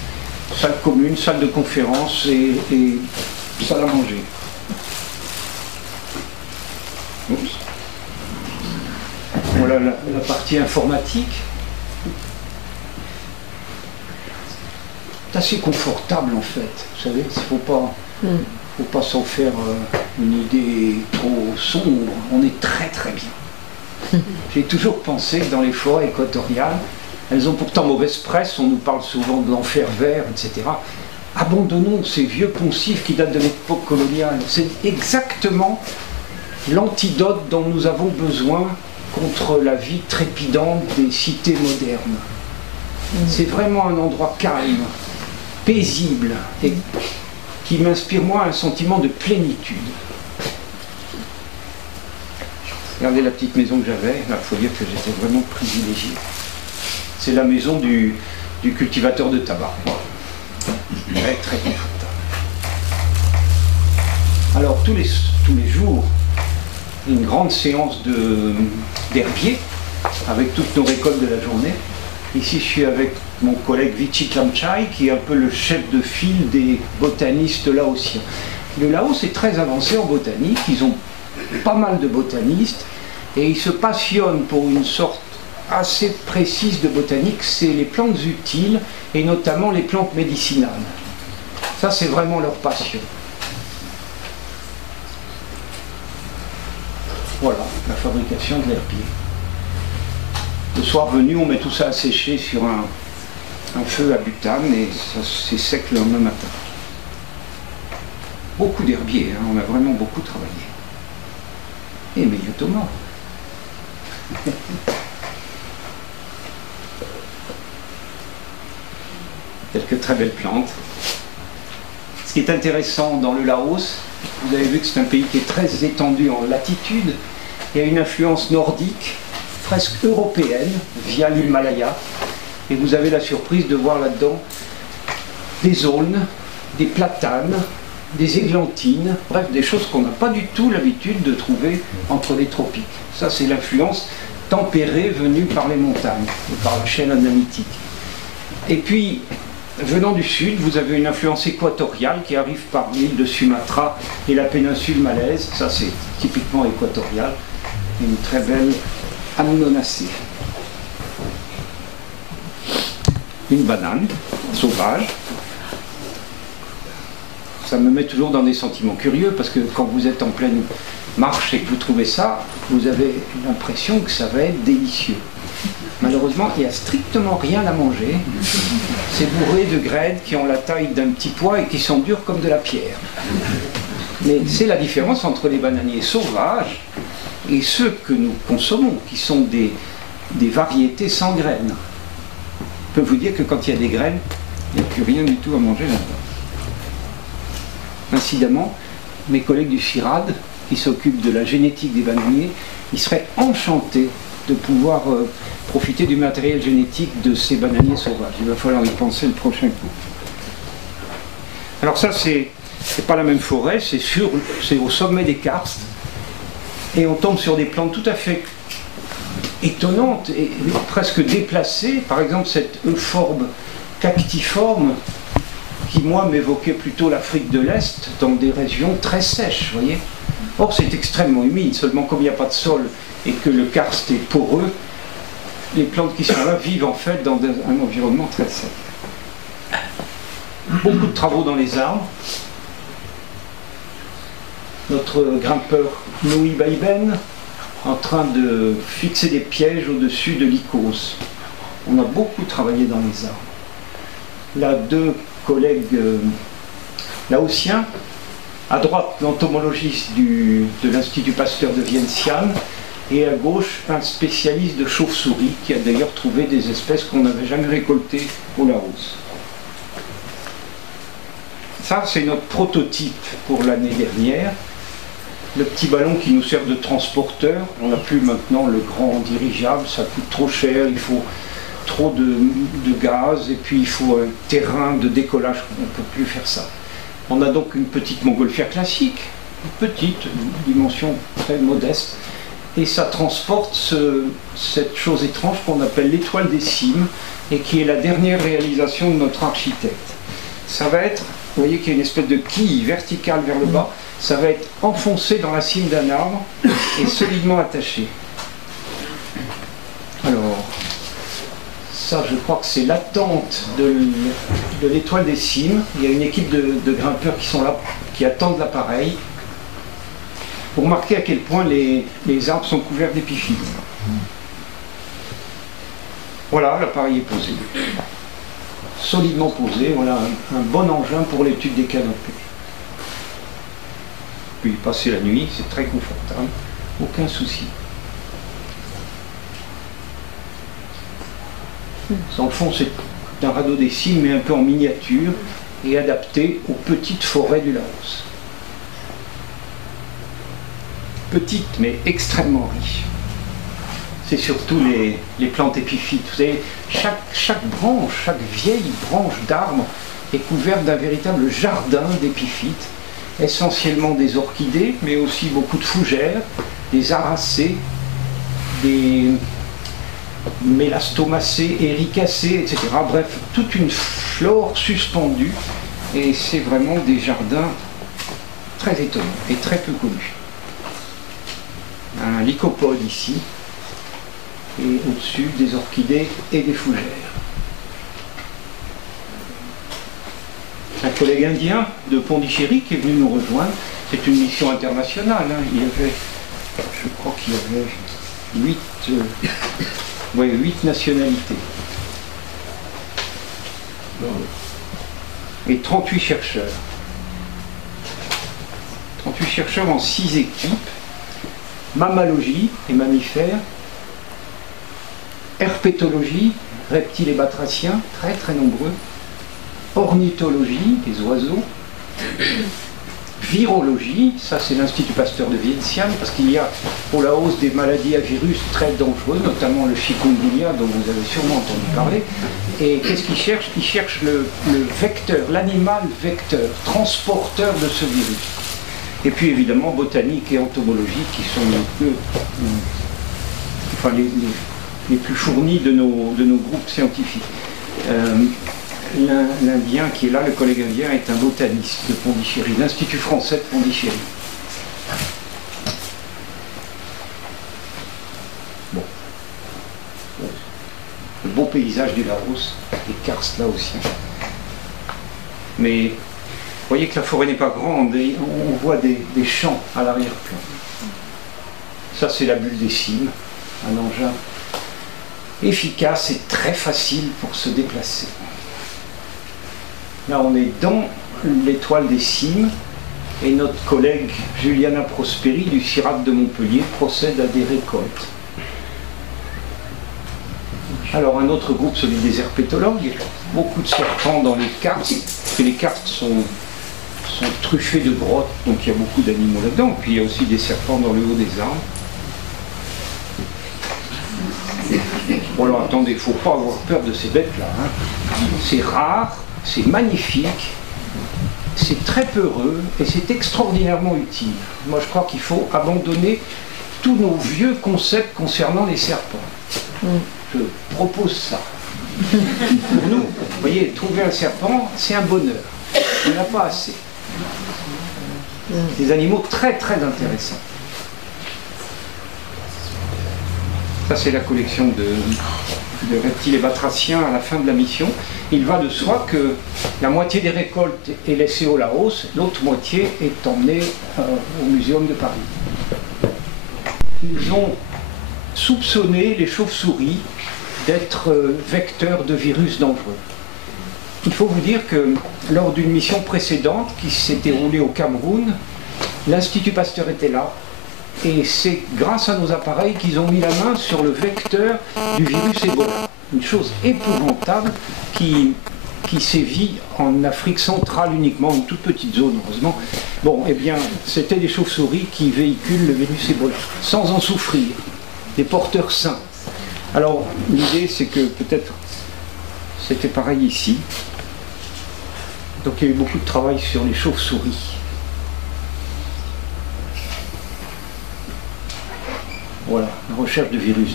Salle commune, salle de conférence et salle à manger. Oups. Voilà la partie informatique. C'est assez confortable en fait, vous savez, il ne faut pas s'en faire une idée trop sombre, on est très très bien. J'ai toujours pensé que dans les forêts équatoriales, elles ont pourtant mauvaise presse, on nous parle souvent de l'enfer vert, etc. Abandonnons ces vieux poncifs qui datent de l'époque coloniale, c'est exactement l'antidote dont nous avons besoin contre la vie trépidante des cités modernes. C'est vraiment un endroit calme, paisible et qui m'inspire moi un sentiment de plénitude. Regardez la petite maison que j'avais, il faut dire que j'étais vraiment privilégié. C'est la maison du cultivateur de tabac. Très très confortable. Alors tous les jours, une grande séance d'herbier avec toutes nos récoltes de la journée. Ici, je suis avec mon collègue Vichy Klamchai, qui est un peu le chef de file des botanistes laotiens. Le Laos est très avancé en botanique, ils ont pas mal de botanistes, et ils se passionnent pour une sorte assez précise de botanique, c'est les plantes utiles, et notamment les plantes médicinales. Ça, c'est vraiment leur passion. Voilà, la fabrication de l'herbier. Le soir venu, on met tout ça à sécher sur un feu à butane et c'est sec le lendemain matin. Beaucoup d'herbier, hein, on a vraiment beaucoup travaillé. Et meilleur Thomas. Quelques très belles plantes. Ce qui est intéressant dans le Laos, vous avez vu que c'est un pays qui est très étendu en latitude. Il y a une influence nordique, presque européenne, via l'Himalaya. Et vous avez la surprise de voir là-dedans des aulnes, des platanes, des églantines, bref, des choses qu'on n'a pas du tout l'habitude de trouver entre les tropiques. Ça, c'est l'influence tempérée venue par les montagnes et par la chaîne anamitique. Et puis, venant du sud, vous avez une influence équatoriale qui arrive par l'île de Sumatra et la péninsule malaise. Ça, c'est typiquement équatorial. Une très belle amonacée. Une banane sauvage. Ça me met toujours dans des sentiments curieux parce que quand vous êtes en pleine marche et que vous trouvez ça, vous avez l'impression que ça va être délicieux. Malheureusement, il n'y a strictement rien à manger. C'est bourré de graines qui ont la taille d'un petit pois et qui sont dures comme de la pierre. Mais c'est la différence entre les bananiers sauvages et ceux que nous consommons, qui sont des variétés sans graines. Je peux vous dire que quand il y a des graines, il n'y a plus rien du tout à manger là-dedans. Incidemment, mes collègues du CIRAD, qui s'occupent de la génétique des bananiers, ils seraient enchantés de pouvoir profiter du matériel génétique de ces bananiers sauvages. Il va falloir y penser le prochain coup. Alors ça, c'est pas la même forêt, c'est au sommet des karstes, et on tombe sur des plantes tout à fait étonnantes et presque déplacées. Par exemple, cette euphorbe cactiforme qui, moi, m'évoquait plutôt l'Afrique de l'Est, dans des régions très sèches, vous voyez. Or, c'est extrêmement humide, seulement comme il n'y a pas de sol et que le karst est poreux, les plantes qui sont là vivent en fait dans un environnement très sec. beaucoup de travaux dans les arbres. Notre grimpeur Noui Baïben en train de fixer des pièges au-dessus de l'Icos. On a beaucoup travaillé dans les arbres. Là, deux collègues laotiens, à droite l'entomologiste de l'Institut Pasteur de Vientiane, et à gauche un spécialiste de chauves-souris qui a d'ailleurs trouvé des espèces qu'on n'avait jamais récoltées au Laos. Ça, c'est notre prototype pour l'année dernière. Le petit ballon qui nous sert de transporteur. On n'a plus maintenant le grand dirigeable, ça coûte trop cher, il faut trop de gaz et puis il faut un terrain de décollage, on ne peut plus faire ça. On a donc une petite montgolfière classique, une petite, une dimension très modeste, et ça transporte cette chose étrange qu'on appelle l'étoile des cimes et qui est la dernière réalisation de notre architecte. Ça va être, vous voyez qu'il y a une espèce de quille verticale vers le bas, ça va être enfoncé dans la cime d'un arbre et solidement attaché. Alors, ça je crois que c'est l'attente de l'étoile des cimes. Il y a une équipe de grimpeurs qui sont là, qui attendent l'appareil, pour marquer à quel point les arbres sont couverts d'épiphytes. Voilà, l'appareil est posé. Solidement posé, voilà un bon engin pour l'étude des canopées. Puis passer la nuit, c'est très confortable, aucun souci. Dans le fond, c'est un radeau des cimes, mais un peu en miniature, et adapté aux petites forêts du Laos. Petite, mais extrêmement riche. C'est surtout les plantes épiphytes. Vous savez, chaque branche, chaque vieille branche d'arbre est couverte d'un véritable jardin d'épiphytes, essentiellement des orchidées, mais aussi beaucoup de fougères, des aracées, des mélastomacées, éricacées, etc. Bref, toute une flore suspendue, et c'est vraiment des jardins très étonnants et très peu connus. Un lycopode ici, et au-dessus des orchidées et des fougères. Un collègue indien de Pondichéry qui est venu nous rejoindre. C'est une mission internationale. Hein. Il y avait, je crois qu'il y avait 8 nationalités. Et 38 chercheurs. 38 chercheurs en 6 équipes. Mammalogie, les mammifères. Herpétologie, reptiles et batraciens, très très nombreux. Ornithologie, les oiseaux. Virologie, ça c'est l'Institut Pasteur de Vientiane, parce qu'il y a au Laos des maladies à virus très dangereuses, notamment le chikungunya dont vous avez sûrement entendu parler. Et qu'est-ce qu'ils cherchent? Ils cherchent le vecteur, l'animal vecteur, transporteur de ce virus. Et puis évidemment botanique et entomologie qui sont les plus fournis de nos groupes scientifiques. L'Indien qui est là, le collègue indien, est un botaniste de Pondichéry, l'Institut français de Pondichéry. Bon. Le beau paysage du Laos, les karsts laotiens. Mais vous voyez que la forêt n'est pas grande et on voit des champs à l'arrière-plan. Ça c'est la bulle des cimes, un engin efficace et très facile pour se déplacer. Là, on est dans l'étoile des cimes et notre collègue Juliana Prosperi du CIRAD de Montpellier procède à des récoltes. Alors, un autre groupe, celui des herpétologues, beaucoup de serpents dans les karsts, parce que les karsts sont truffés de grottes, donc il y a beaucoup d'animaux là-dedans, puis il y a aussi des serpents dans le haut des arbres. Bon alors attendez, il ne faut pas avoir peur de ces bêtes-là. Hein. C'est rare, c'est magnifique, c'est très peureux et c'est extraordinairement utile. Moi je crois qu'il faut abandonner tous nos vieux concepts concernant les serpents. Je propose ça. Pour nous, vous voyez, trouver un serpent, c'est un bonheur. On n'en a pas assez. Des animaux très très intéressants. Ça c'est la collection de de reptiles et batraciens à la fin de la mission, il va de soi que la moitié des récoltes est laissée au Laos, l'autre moitié est emmenée au Muséum de Paris. Ils ont soupçonné les chauves-souris d'être vecteurs de virus dangereux. Il faut vous dire que lors d'une mission précédente qui s'est déroulée au Cameroun, l'Institut Pasteur était là, et c'est grâce à nos appareils qu'ils ont mis la main sur le vecteur du virus Ebola. Une chose épouvantable qui sévit en Afrique centrale uniquement, une toute petite zone heureusement. Bon, eh bien, c'était des chauves-souris qui véhiculent le virus Ebola, sans en souffrir, des porteurs sains. Alors, l'idée c'est que peut-être c'était pareil ici. Donc il y a eu beaucoup de travail sur les chauves-souris. Voilà, la recherche de virus.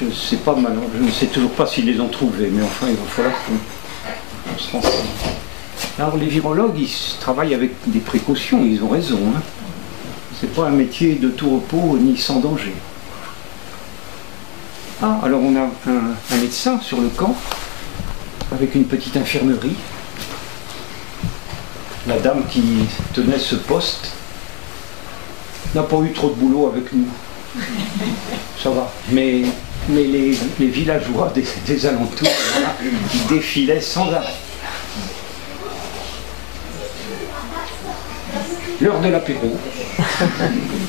Je ne sais pas maintenant, je ne sais toujours pas s'ils les ont trouvés, mais enfin il va falloir qu'on se renseigne. Alors les virologues, ils travaillent avec des précautions, ils ont raison. Hein. C'est pas un métier de tout repos ni sans danger. Ah, alors on a un médecin sur le camp, avec une petite infirmerie. La dame qui tenait ce poste n'a pas eu trop de boulot avec nous. Ça va. Mais les villageois des alentours, voilà, ils défilaient sans arrêt. L'heure de l'apéro.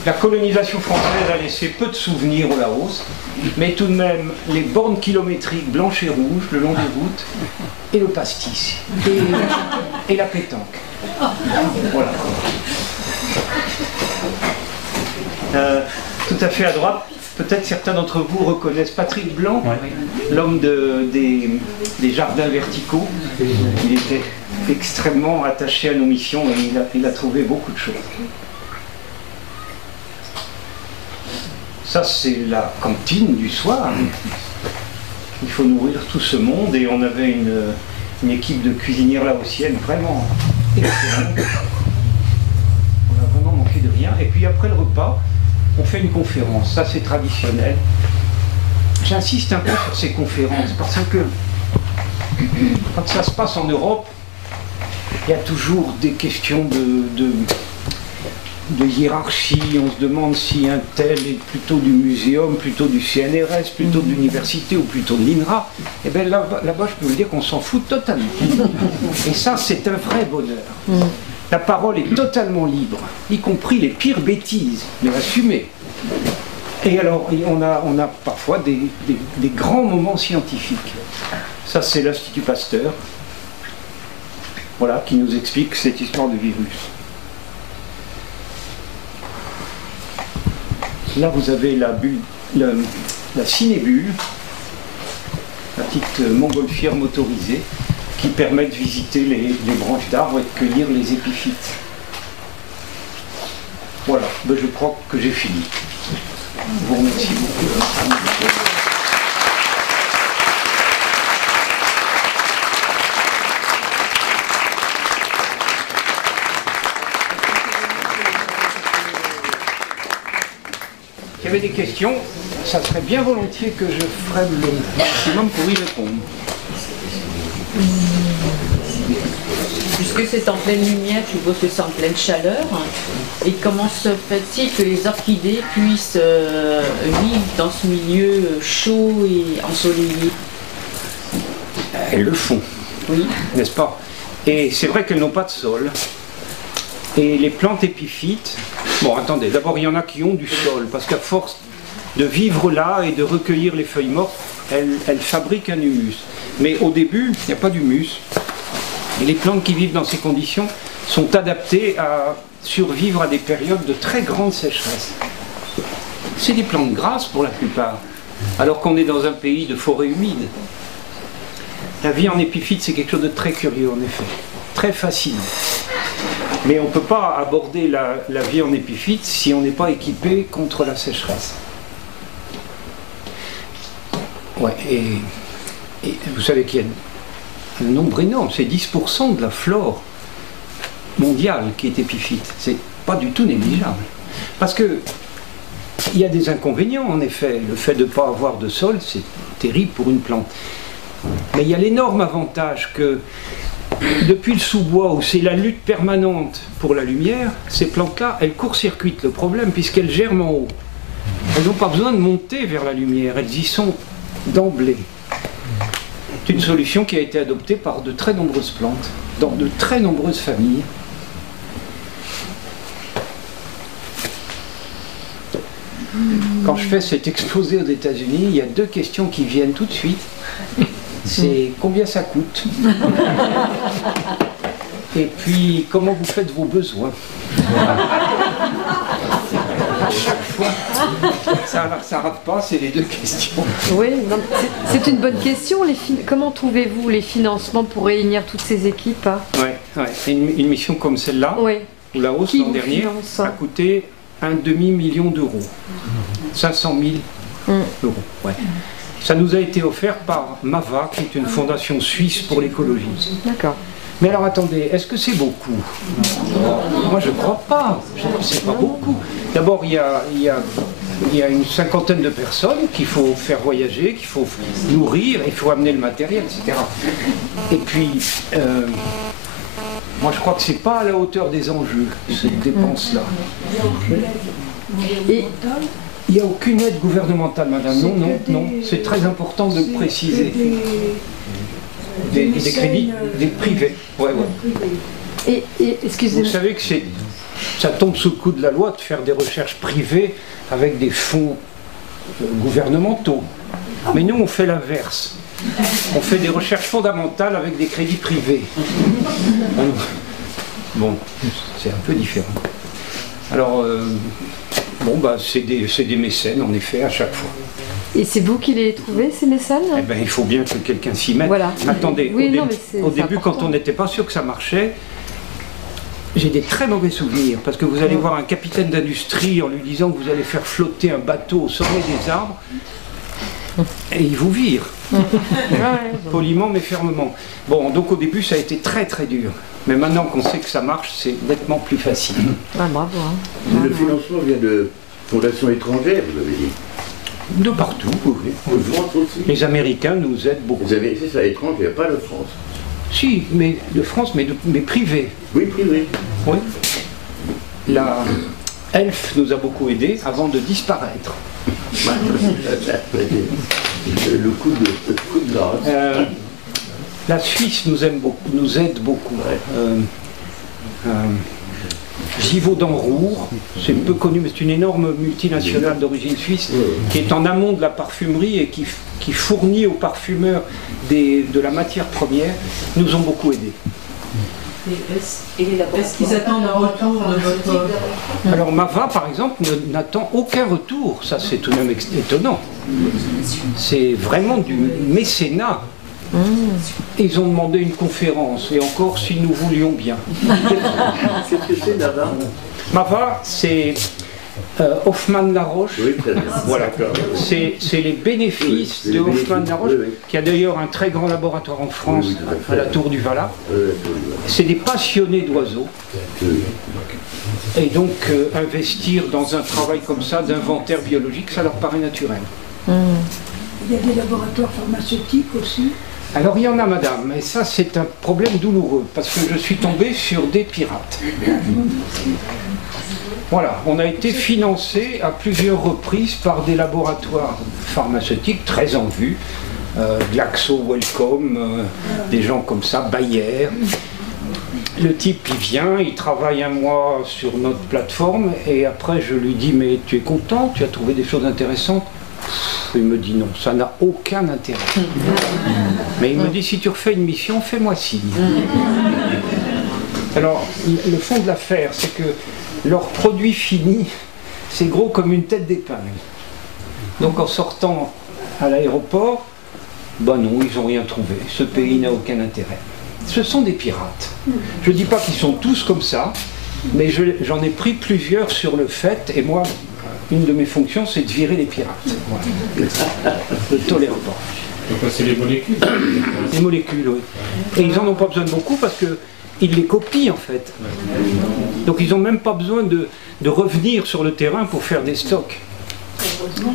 La colonisation française a laissé peu de souvenirs au Laos, mais tout de même les bornes kilométriques blanches et rouges le long des routes, et le pastis, et la pétanque. Voilà. Tout à fait à droite, peut-être certains d'entre vous reconnaissent Patrick Blanc, l'homme des jardins verticaux. Il était extrêmement attaché à nos missions et il a trouvé beaucoup de choses. Ça, c'est la cantine du soir. Il faut nourrir tout ce monde et on avait une équipe de cuisinières laotiennes vraiment excellente. On a vraiment manqué de rien. Et puis après le repas, on fait une conférence. Ça, c'est traditionnel. J'insiste un peu sur ces conférences parce que quand ça se passe en Europe, il y a toujours des questions de hiérarchie. On se demande si un tel est plutôt du muséum, plutôt du CNRS, plutôt de l'université ou plutôt de l'INRA. Et bien là-bas, je peux vous dire qu'on s'en fout totalement. Et ça, c'est un vrai bonheur. La parole est totalement libre, y compris les pires bêtises, mais assumées. Et alors, on a parfois des grands moments scientifiques. Ça, c'est l'Institut Pasteur, voilà, qui nous explique cette histoire de virus. Là, vous avez la cinébule, la petite montgolfière motorisée, qui permet de visiter les branches d'arbres et de cueillir les épiphytes. Voilà, ben je crois que j'ai fini. Je vous remercie beaucoup. S'il y avait des questions, ça serait bien volontiers que je ferais le maximum pour y répondre. Puisque c'est en pleine lumière, je suppose que c'est en pleine chaleur. Et comment se fait-il que les orchidées puissent vivre dans ce milieu chaud et ensoleillé? Elles le font, oui. N'est-ce pas? Et c'est vrai qu'elles n'ont pas de sol. Et les plantes épiphytes, bon attendez, d'abord il y en a qui ont du sol, parce qu'à force de vivre là et de recueillir les feuilles mortes, elles fabriquent un humus. Mais au début, il n'y a pas d'humus. Et les plantes qui vivent dans ces conditions sont adaptées à survivre à des périodes de très grande sécheresse. C'est des plantes grasses pour la plupart, alors qu'on est dans un pays de forêt humide. La vie en épiphyte, c'est quelque chose de très curieux en effet, très facile. Mais on ne peut pas aborder la vie en épiphyte si on n'est pas équipé contre la sécheresse. Ouais, et vous savez qu'il y a un nombre énorme, c'est 10% de la flore mondiale qui est épiphyte. C'est pas du tout négligeable. Parce que il y a des inconvénients en effet. Le fait de ne pas avoir de sol, c'est terrible pour une plante. Mais il y a l'énorme avantage que depuis le sous-bois où c'est la lutte permanente pour la lumière, ces plantes-là, elles court-circuitent le problème puisqu'elles germent en haut. Elles n'ont pas besoin de monter vers la lumière, elles y sont d'emblée. C'est une solution qui a été adoptée par de très nombreuses plantes, dans de très nombreuses familles. Quand je fais cet exposé aux États-Unis, il y a deux questions qui viennent tout de suite. C'est combien ça coûte? Et puis comment vous faites vos besoins? Chaque fois, ça rate pas, c'est les deux questions. Oui, c'est une bonne question. Comment trouvez-vous les financements pour réunir toutes ces équipes, hein? Ouais. Une mission comme celle-là, où la hausse l'an dernier a coûté un demi-million d'euros. 500 000 euros. Ouais. Ça nous a été offert par MAVA, qui est une fondation suisse pour l'écologie. D'accord. Mais alors attendez, est-ce que c'est beaucoup? Moi je ne crois pas, c'est pas beaucoup. D'abord il y a une cinquantaine de personnes qu'il faut faire voyager, qu'il faut nourrir, il faut amener le matériel, etc. Et puis, moi je crois que c'est pas à la hauteur des enjeux, cette dépense-là. Et il n'y a aucune aide gouvernementale, madame. Non, c'est très important de le préciser. Des crédits, des privés. Ouais. Et excusez-moi. Vous savez que ça tombe sous le coup de la loi de faire des recherches privées avec des fonds gouvernementaux. Mais nous, on fait l'inverse. On fait des recherches fondamentales avec des crédits privés. Bon, c'est un peu différent. Alors, c'est des mécènes, en effet, à chaque fois. Et c'est vous qui les trouvez, ces mécènes? Eh bien, il faut bien que quelqu'un s'y mette. Voilà. Attendez, au début, quand on n'était pas sûr que ça marchait, j'ai des très mauvais souvenirs, parce que vous allez voir un capitaine d'industrie en lui disant que vous allez faire flotter un bateau au sommet des arbres, et il vous vire. Poliment mais fermement. Bon, donc au début, ça a été très très dur. Mais maintenant qu'on sait que ça marche, c'est nettement plus facile. Ah, bravo. Hein. Le financement vient de fondations étrangères, vous avez dit? De partout, oui. De France aussi. Les Américains nous aident beaucoup. Vous avez, c'est ça, étranger, pas de France. Si, mais de France, mais privé. Oui, privé. Oui. La ELF nous a beaucoup aidés avant de disparaître. Le coup de grâce. La Suisse nous aide beaucoup. Givaudan-Roure, c'est peu connu, mais c'est une énorme multinationale d'origine suisse qui est en amont de la parfumerie et qui fournit aux parfumeurs de la matière première, nous ont beaucoup aidés. Est-ce qu'ils attendent un retour de votre... Alors Mava, par exemple, n'attend aucun retour. Ça, c'est tout de même étonnant. C'est vraiment du mécénat. Ils ont demandé une conférence, et encore si nous voulions bien. Qu'est-ce que c'est là-bas? Mava, c'est Hoffmann-la-Roche. Oui, très bien. Voilà. C'est les bénéfices de Hoffmann-la-Roche, qui a d'ailleurs un très grand laboratoire en France, à la Tour du Valat. C'est des passionnés d'oiseaux. Et donc, investir dans un travail comme ça, d'inventaire biologique, ça leur paraît naturel. Il y a des laboratoires pharmaceutiques aussi? Alors il y en a, madame, mais ça c'est un problème douloureux, parce que je suis tombé sur des pirates. Voilà, on a été financé à plusieurs reprises par des laboratoires pharmaceutiques très en vue, Glaxo, Wellcome, des gens comme ça, Bayer. Le type il vient, il travaille un mois sur notre plateforme, et après je lui dis mais tu es content, tu as trouvé des choses intéressantes? Il me dit non, ça n'a aucun intérêt. Mais il me dit si tu refais une mission, fais-moi signe. Alors, le fond de l'affaire, c'est que leur produit fini, c'est gros comme une tête d'épingle. Donc en sortant à l'aéroport, ben non, ils n'ont rien trouvé. Ce pays n'a aucun intérêt. Ce sont des pirates. Je ne dis pas qu'ils sont tous comme ça, mais j'en ai pris plusieurs sur le fait, et moi, une de mes fonctions, c'est de virer les pirates. Voilà. Je ne tolère pas. C'est les molécules. Les molécules, oui. Et ils n'en ont pas besoin de beaucoup parce qu'ils les copient en fait. Donc ils n'ont même pas besoin de revenir sur le terrain pour faire des stocks. heureusement.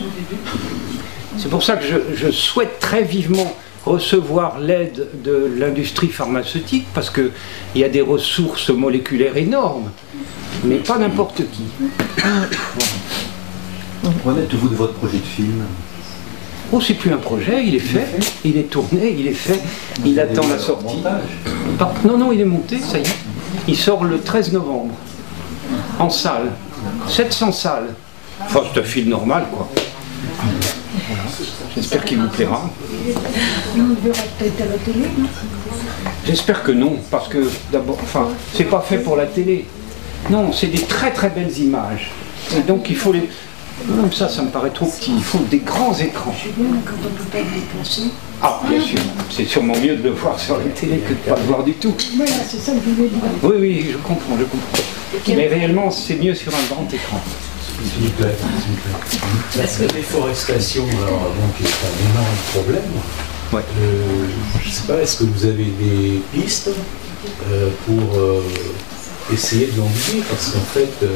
C'est pour ça que je souhaite très vivement recevoir l'aide de l'industrie pharmaceutique, parce qu'il y a des ressources moléculaires énormes, mais pas n'importe qui. Où en êtes-vous de votre projet de film? Oh, c'est plus un projet, il est fait, il est tourné, il est fait, il attend la sortie. Non, il est monté, ça y est. Il sort le 13 novembre, en salle, 700 salles. Enfin, c'est un film normal, quoi. J'espère qu'il vous plaira. On le verra peut-être à la télé, non? J'espère que non, parce que d'abord, enfin, c'est pas fait pour la télé. Non, c'est des très très belles images. Et donc il faut les... Même ça me paraît trop petit. Il faut des grands écrans. C'est bien quand on ne peut pas le déplacer. Ah, bien sûr. C'est sûrement mieux de le voir sur la télé que de ne pas le voir du tout. Voilà, c'est ça que je voulais dire. Oui, je comprends. Mais réellement, c'est mieux sur un grand écran. S'il vous plaît. La déforestation, alors, donc, est un énorme problème. Ouais. Je ne sais pas, est-ce que vous avez des pistes pour essayer de l'endiguer? Parce qu'en fait,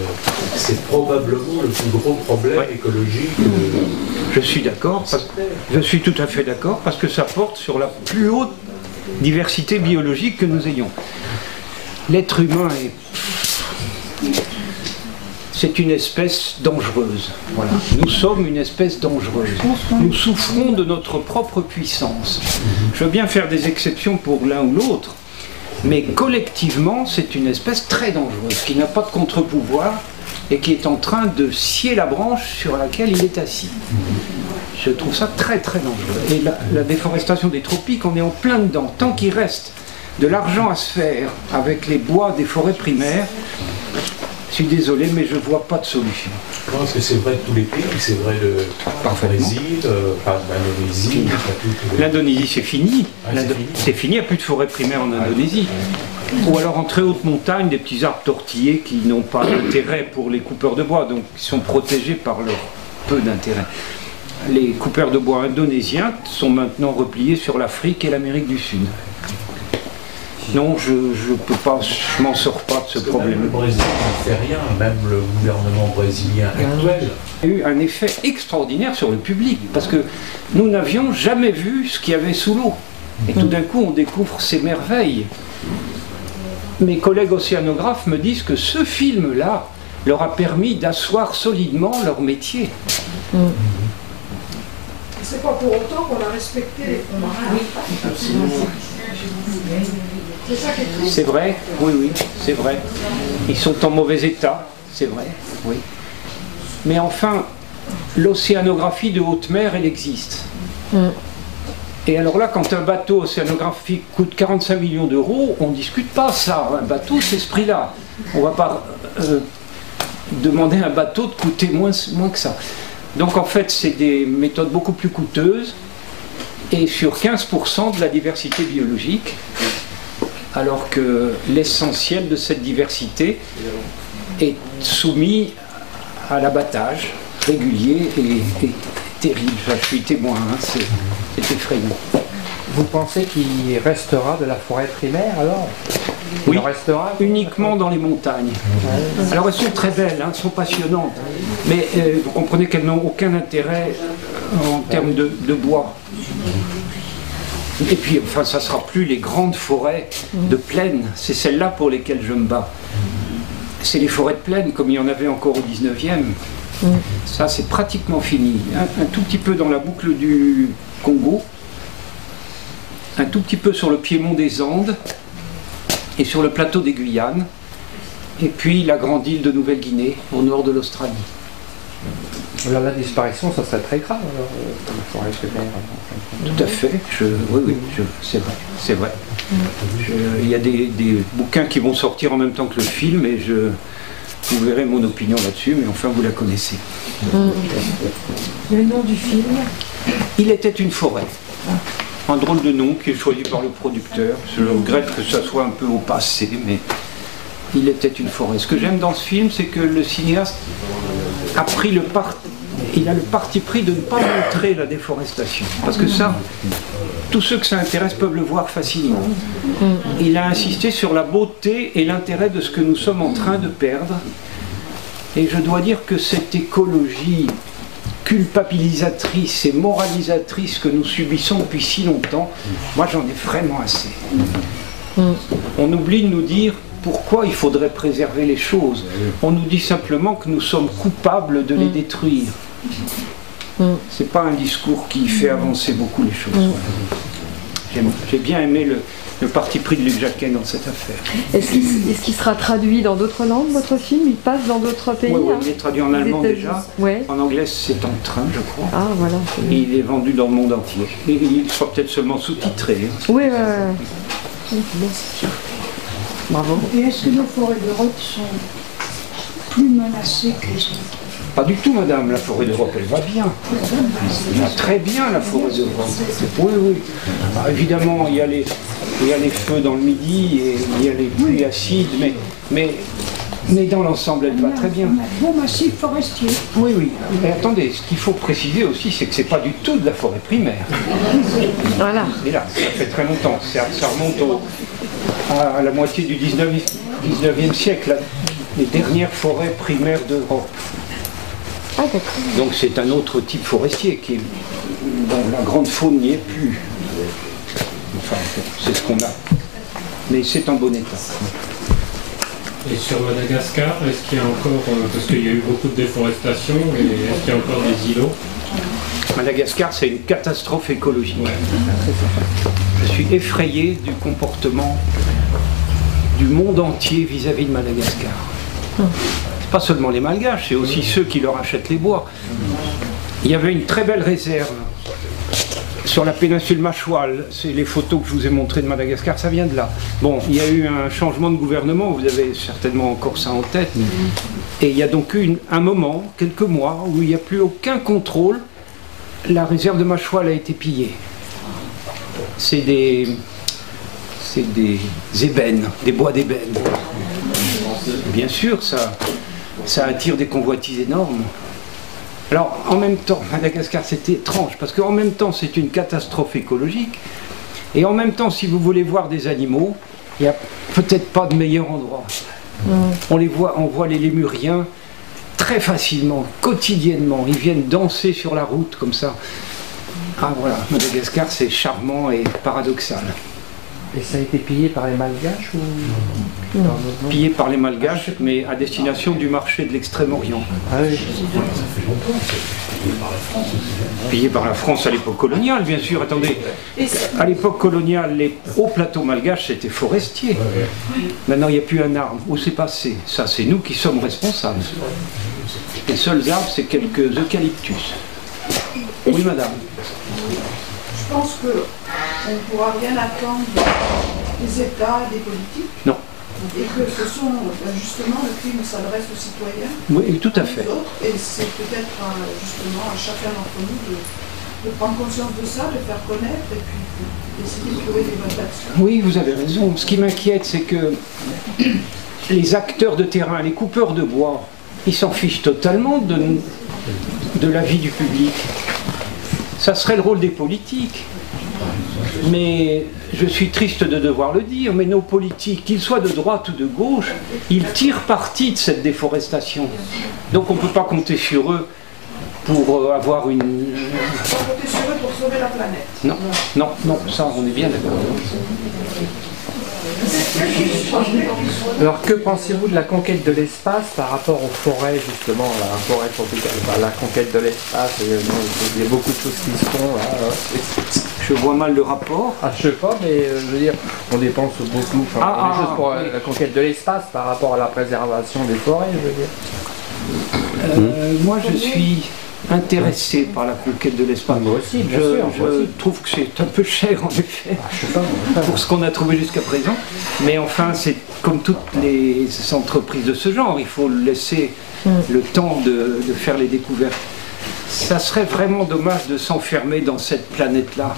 c'est probablement le plus gros problème écologique. Je suis d'accord. Je suis tout à fait d'accord, parce que ça porte sur la plus haute diversité biologique que nous ayons. L'être humain c'est une espèce dangereuse. Voilà. Nous sommes une espèce dangereuse. Nous souffrons de notre propre puissance. Je veux bien faire des exceptions pour l'un ou l'autre, mais collectivement, c'est une espèce très dangereuse, qui n'a pas de contre-pouvoir et qui est en train de scier la branche sur laquelle il est assis. Je trouve ça très très dangereux. Et la déforestation des tropiques, on est en plein dedans. Tant qu'il reste de l'argent à se faire avec les bois des forêts primaires, je suis désolé, mais je ne vois pas de solution. Je pense que c'est vrai de tous les pays, c'est vrai de Brésil, l'Indonésie. L'Indonésie, c'est fini. Ah, c'est fini, il n'y a plus de forêt primaire en Indonésie. Ou alors en très haute montagne, des petits arbres tortillés qui n'ont pas d'intérêt pour les coupeurs de bois, donc qui sont protégés par leur peu d'intérêt. Les coupeurs de bois indonésiens sont maintenant repliés sur l'Afrique et l'Amérique du Sud. Non, je peux pas, je m'en sors pas de ce problème. Même le Brésil ne fait rien, même le gouvernement brésilien actuel. Il y a eu un effet extraordinaire sur le public, parce que nous n'avions jamais vu ce qu'il y avait sous l'eau. Et tout d'un coup, on découvre ces merveilles. Mes collègues océanographes me disent que ce film-là leur a permis d'asseoir solidement leur métier. C'est pas pour autant qu'on a respecté les fonds marins. C'est ça qui est triste. C'est vrai, oui, c'est vrai. Ils sont en mauvais état, c'est vrai, oui. Mais enfin, l'océanographie de haute mer, elle existe. Et alors là, quand un bateau océanographique coûte 45 millions d'euros, on ne discute pas ça. Un bateau, c'est ce prix-là. On ne va pas demander à un bateau de coûter moins que ça. Donc en fait, c'est des méthodes beaucoup plus coûteuses et sur 15% de la diversité biologique, alors que l'essentiel de cette diversité est soumis à l'abattage régulier et terrible. Je suis témoin, hein, c'est effrayant. Vous pensez qu'il restera de la forêt primaire alors? Oui, il en restera uniquement dans les montagnes. Alors elles sont très belles, hein, elles sont passionnantes, mais vous comprenez qu'elles n'ont aucun intérêt en termes de bois. Et puis, enfin, ça ne sera plus les grandes forêts de plaine, c'est celles-là pour lesquelles je me bats. C'est les forêts de plaine comme il y en avait encore au 19e. Ça, c'est pratiquement fini. Un tout petit peu dans la boucle du Congo, un tout petit peu sur le piémont des Andes et sur le plateau des Guyanes, et puis la grande île de Nouvelle-Guinée, au nord de l'Australie. Alors, la disparition, ça serait très grave alors, pour la forêt primaire. Tout à fait, oui, c'est vrai. Il y a des bouquins qui vont sortir en même temps que le film, et vous verrez mon opinion là-dessus, mais enfin vous la connaissez. Le nom du film? Il était une forêt. Un drôle de nom qui est choisi par le producteur. Je regrette que ça soit un peu au passé, mais il était une forêt. Ce que j'aime dans ce film, c'est que le cinéaste a pris le parti pris de ne pas montrer la déforestation. Parce que ça, tous ceux que ça intéresse peuvent le voir facilement. Il a insisté sur la beauté et l'intérêt de ce que nous sommes en train de perdre. Et je dois dire que cette écologie culpabilisatrice et moralisatrice que nous subissons depuis si longtemps, moi j'en ai vraiment assez. On oublie de nous dire pourquoi il faudrait préserver les choses. On nous dit simplement que nous sommes coupables de les détruire. C'est pas un discours qui fait avancer beaucoup les choses. J'ai bien aimé le parti pris de Luc Jacquet dans cette affaire. Est-ce qu'il sera traduit dans d'autres langues, votre film? Il passe dans d'autres pays? Oui, il est traduit en allemand déjà. Ouais. En anglais, c'est en train, je crois. Ah, voilà. Et il est vendu dans le monde entier. Et il sera peut-être seulement sous-titré. Oui, bravo. Et est-ce que nos forêts d'Europe sont plus menacées que les autres? Pas du tout, madame, la forêt d'Europe, elle va bien. Elle va très bien, la forêt d'Europe. Oui, oui. Alors, évidemment, il y a les feux dans le Midi et il y a les pluies acides, mais dans l'ensemble, elle va très bien. On a de beaux massifs forestiers. Oui, oui. Mais attendez, ce qu'il faut préciser aussi, c'est que c'est pas du tout de la forêt primaire. Voilà. Et là, ça fait très longtemps. Ça remonte à la moitié du 19e siècle, les dernières forêts primaires d'Europe. Ah, d'accord. Donc c'est un autre type forestier dont la grande faune n'y est plus. Enfin, c'est ce qu'on a. Mais c'est en bon état. Et sur Madagascar, est-ce qu'il y a encore, parce qu'il y a eu beaucoup de déforestation, et est-ce qu'il y a encore des îlots? Madagascar, c'est une catastrophe écologique. Ouais. Je suis effrayé du comportement du monde entier vis-à-vis de Madagascar. C'est pas seulement les Malgaches, c'est aussi ceux qui leur achètent les bois. Il y avait une très belle réserve sur la péninsule Machoal. C'est les photos que je vous ai montrées de Madagascar, ça vient de là. Bon, il y a eu un changement de gouvernement, vous avez certainement encore ça en tête. Et il y a donc eu un moment, quelques mois, où il n'y a plus aucun contrôle. La réserve de Machoal a été pillée. C'est des ébènes, des bois d'ébène. Bien sûr, ça attire des convoitises énormes. Alors, en même temps, Madagascar, c'est étrange, parce qu'en même temps, c'est une catastrophe écologique, et en même temps, si vous voulez voir des animaux, il n'y a peut-être pas de meilleur endroit. On voit les lémuriens très facilement, quotidiennement. Ils viennent danser sur la route, comme ça. Ah voilà, Madagascar, c'est charmant et paradoxal. Et ça a été pillé par les Malgaches ou Non. Pillé par les Malgaches, mais à destination du marché de l'Extrême-Orient. Ah oui. Pillé par la France à l'époque coloniale, bien sûr. Attendez, à l'époque coloniale, les hauts plateaux malgaches, c'était forestier. Maintenant, il n'y a plus un arbre. Où c'est passé? Ça, c'est nous qui sommes responsables. Les seuls arbres, c'est quelques eucalyptus. Oui, madame. Je pense qu'on ne pourra rien attendre des États et des politiques. Non. Et que ce sont justement, le film s'adresse aux citoyens. Oui, tout à fait. Aux autres, et c'est peut-être justement à chacun d'entre nous de prendre conscience de ça, de faire connaître et puis d'essayer de trouver des bonnes actions. Oui, vous avez raison. Ce qui m'inquiète, c'est que les acteurs de terrain, les coupeurs de bois, ils s'en fichent totalement de la vie du public. Ça serait le rôle des politiques. Mais je suis triste de devoir le dire, mais nos politiques, qu'ils soient de droite ou de gauche, ils tirent parti de cette déforestation. Donc on ne peut pas compter sur eux pour avoir une... On peut compter sur eux pour sauver la planète. Non, non, non, ça on est bien d'accord. Alors que pensez-vous de la conquête de l'espace par rapport aux forêts, justement, la forêt tropicale, la conquête de l'espace, il y a beaucoup de choses qui se font là. Je vois mal le rapport. Ah, je sais pas, mais je veux dire, on dépense beaucoup des choses pour oui. la conquête de l'espace par rapport à la préservation des forêts, je veux dire. Moi je suis intéressé par la conquête de l'espace. Moi aussi, bien sûr. Je trouve que c'est un peu cher en effet pour ce qu'on a trouvé jusqu'à présent. Mais enfin, c'est comme toutes les entreprises de ce genre, il faut laisser le temps de faire les découvertes. Ça serait vraiment dommage de s'enfermer dans cette planète-là,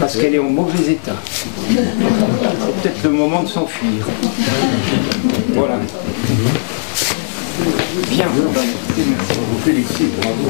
parce qu'elle est en mauvais état. C'est peut-être le moment de s'enfuir. Voilà. Bien. On vous félicite, bravo.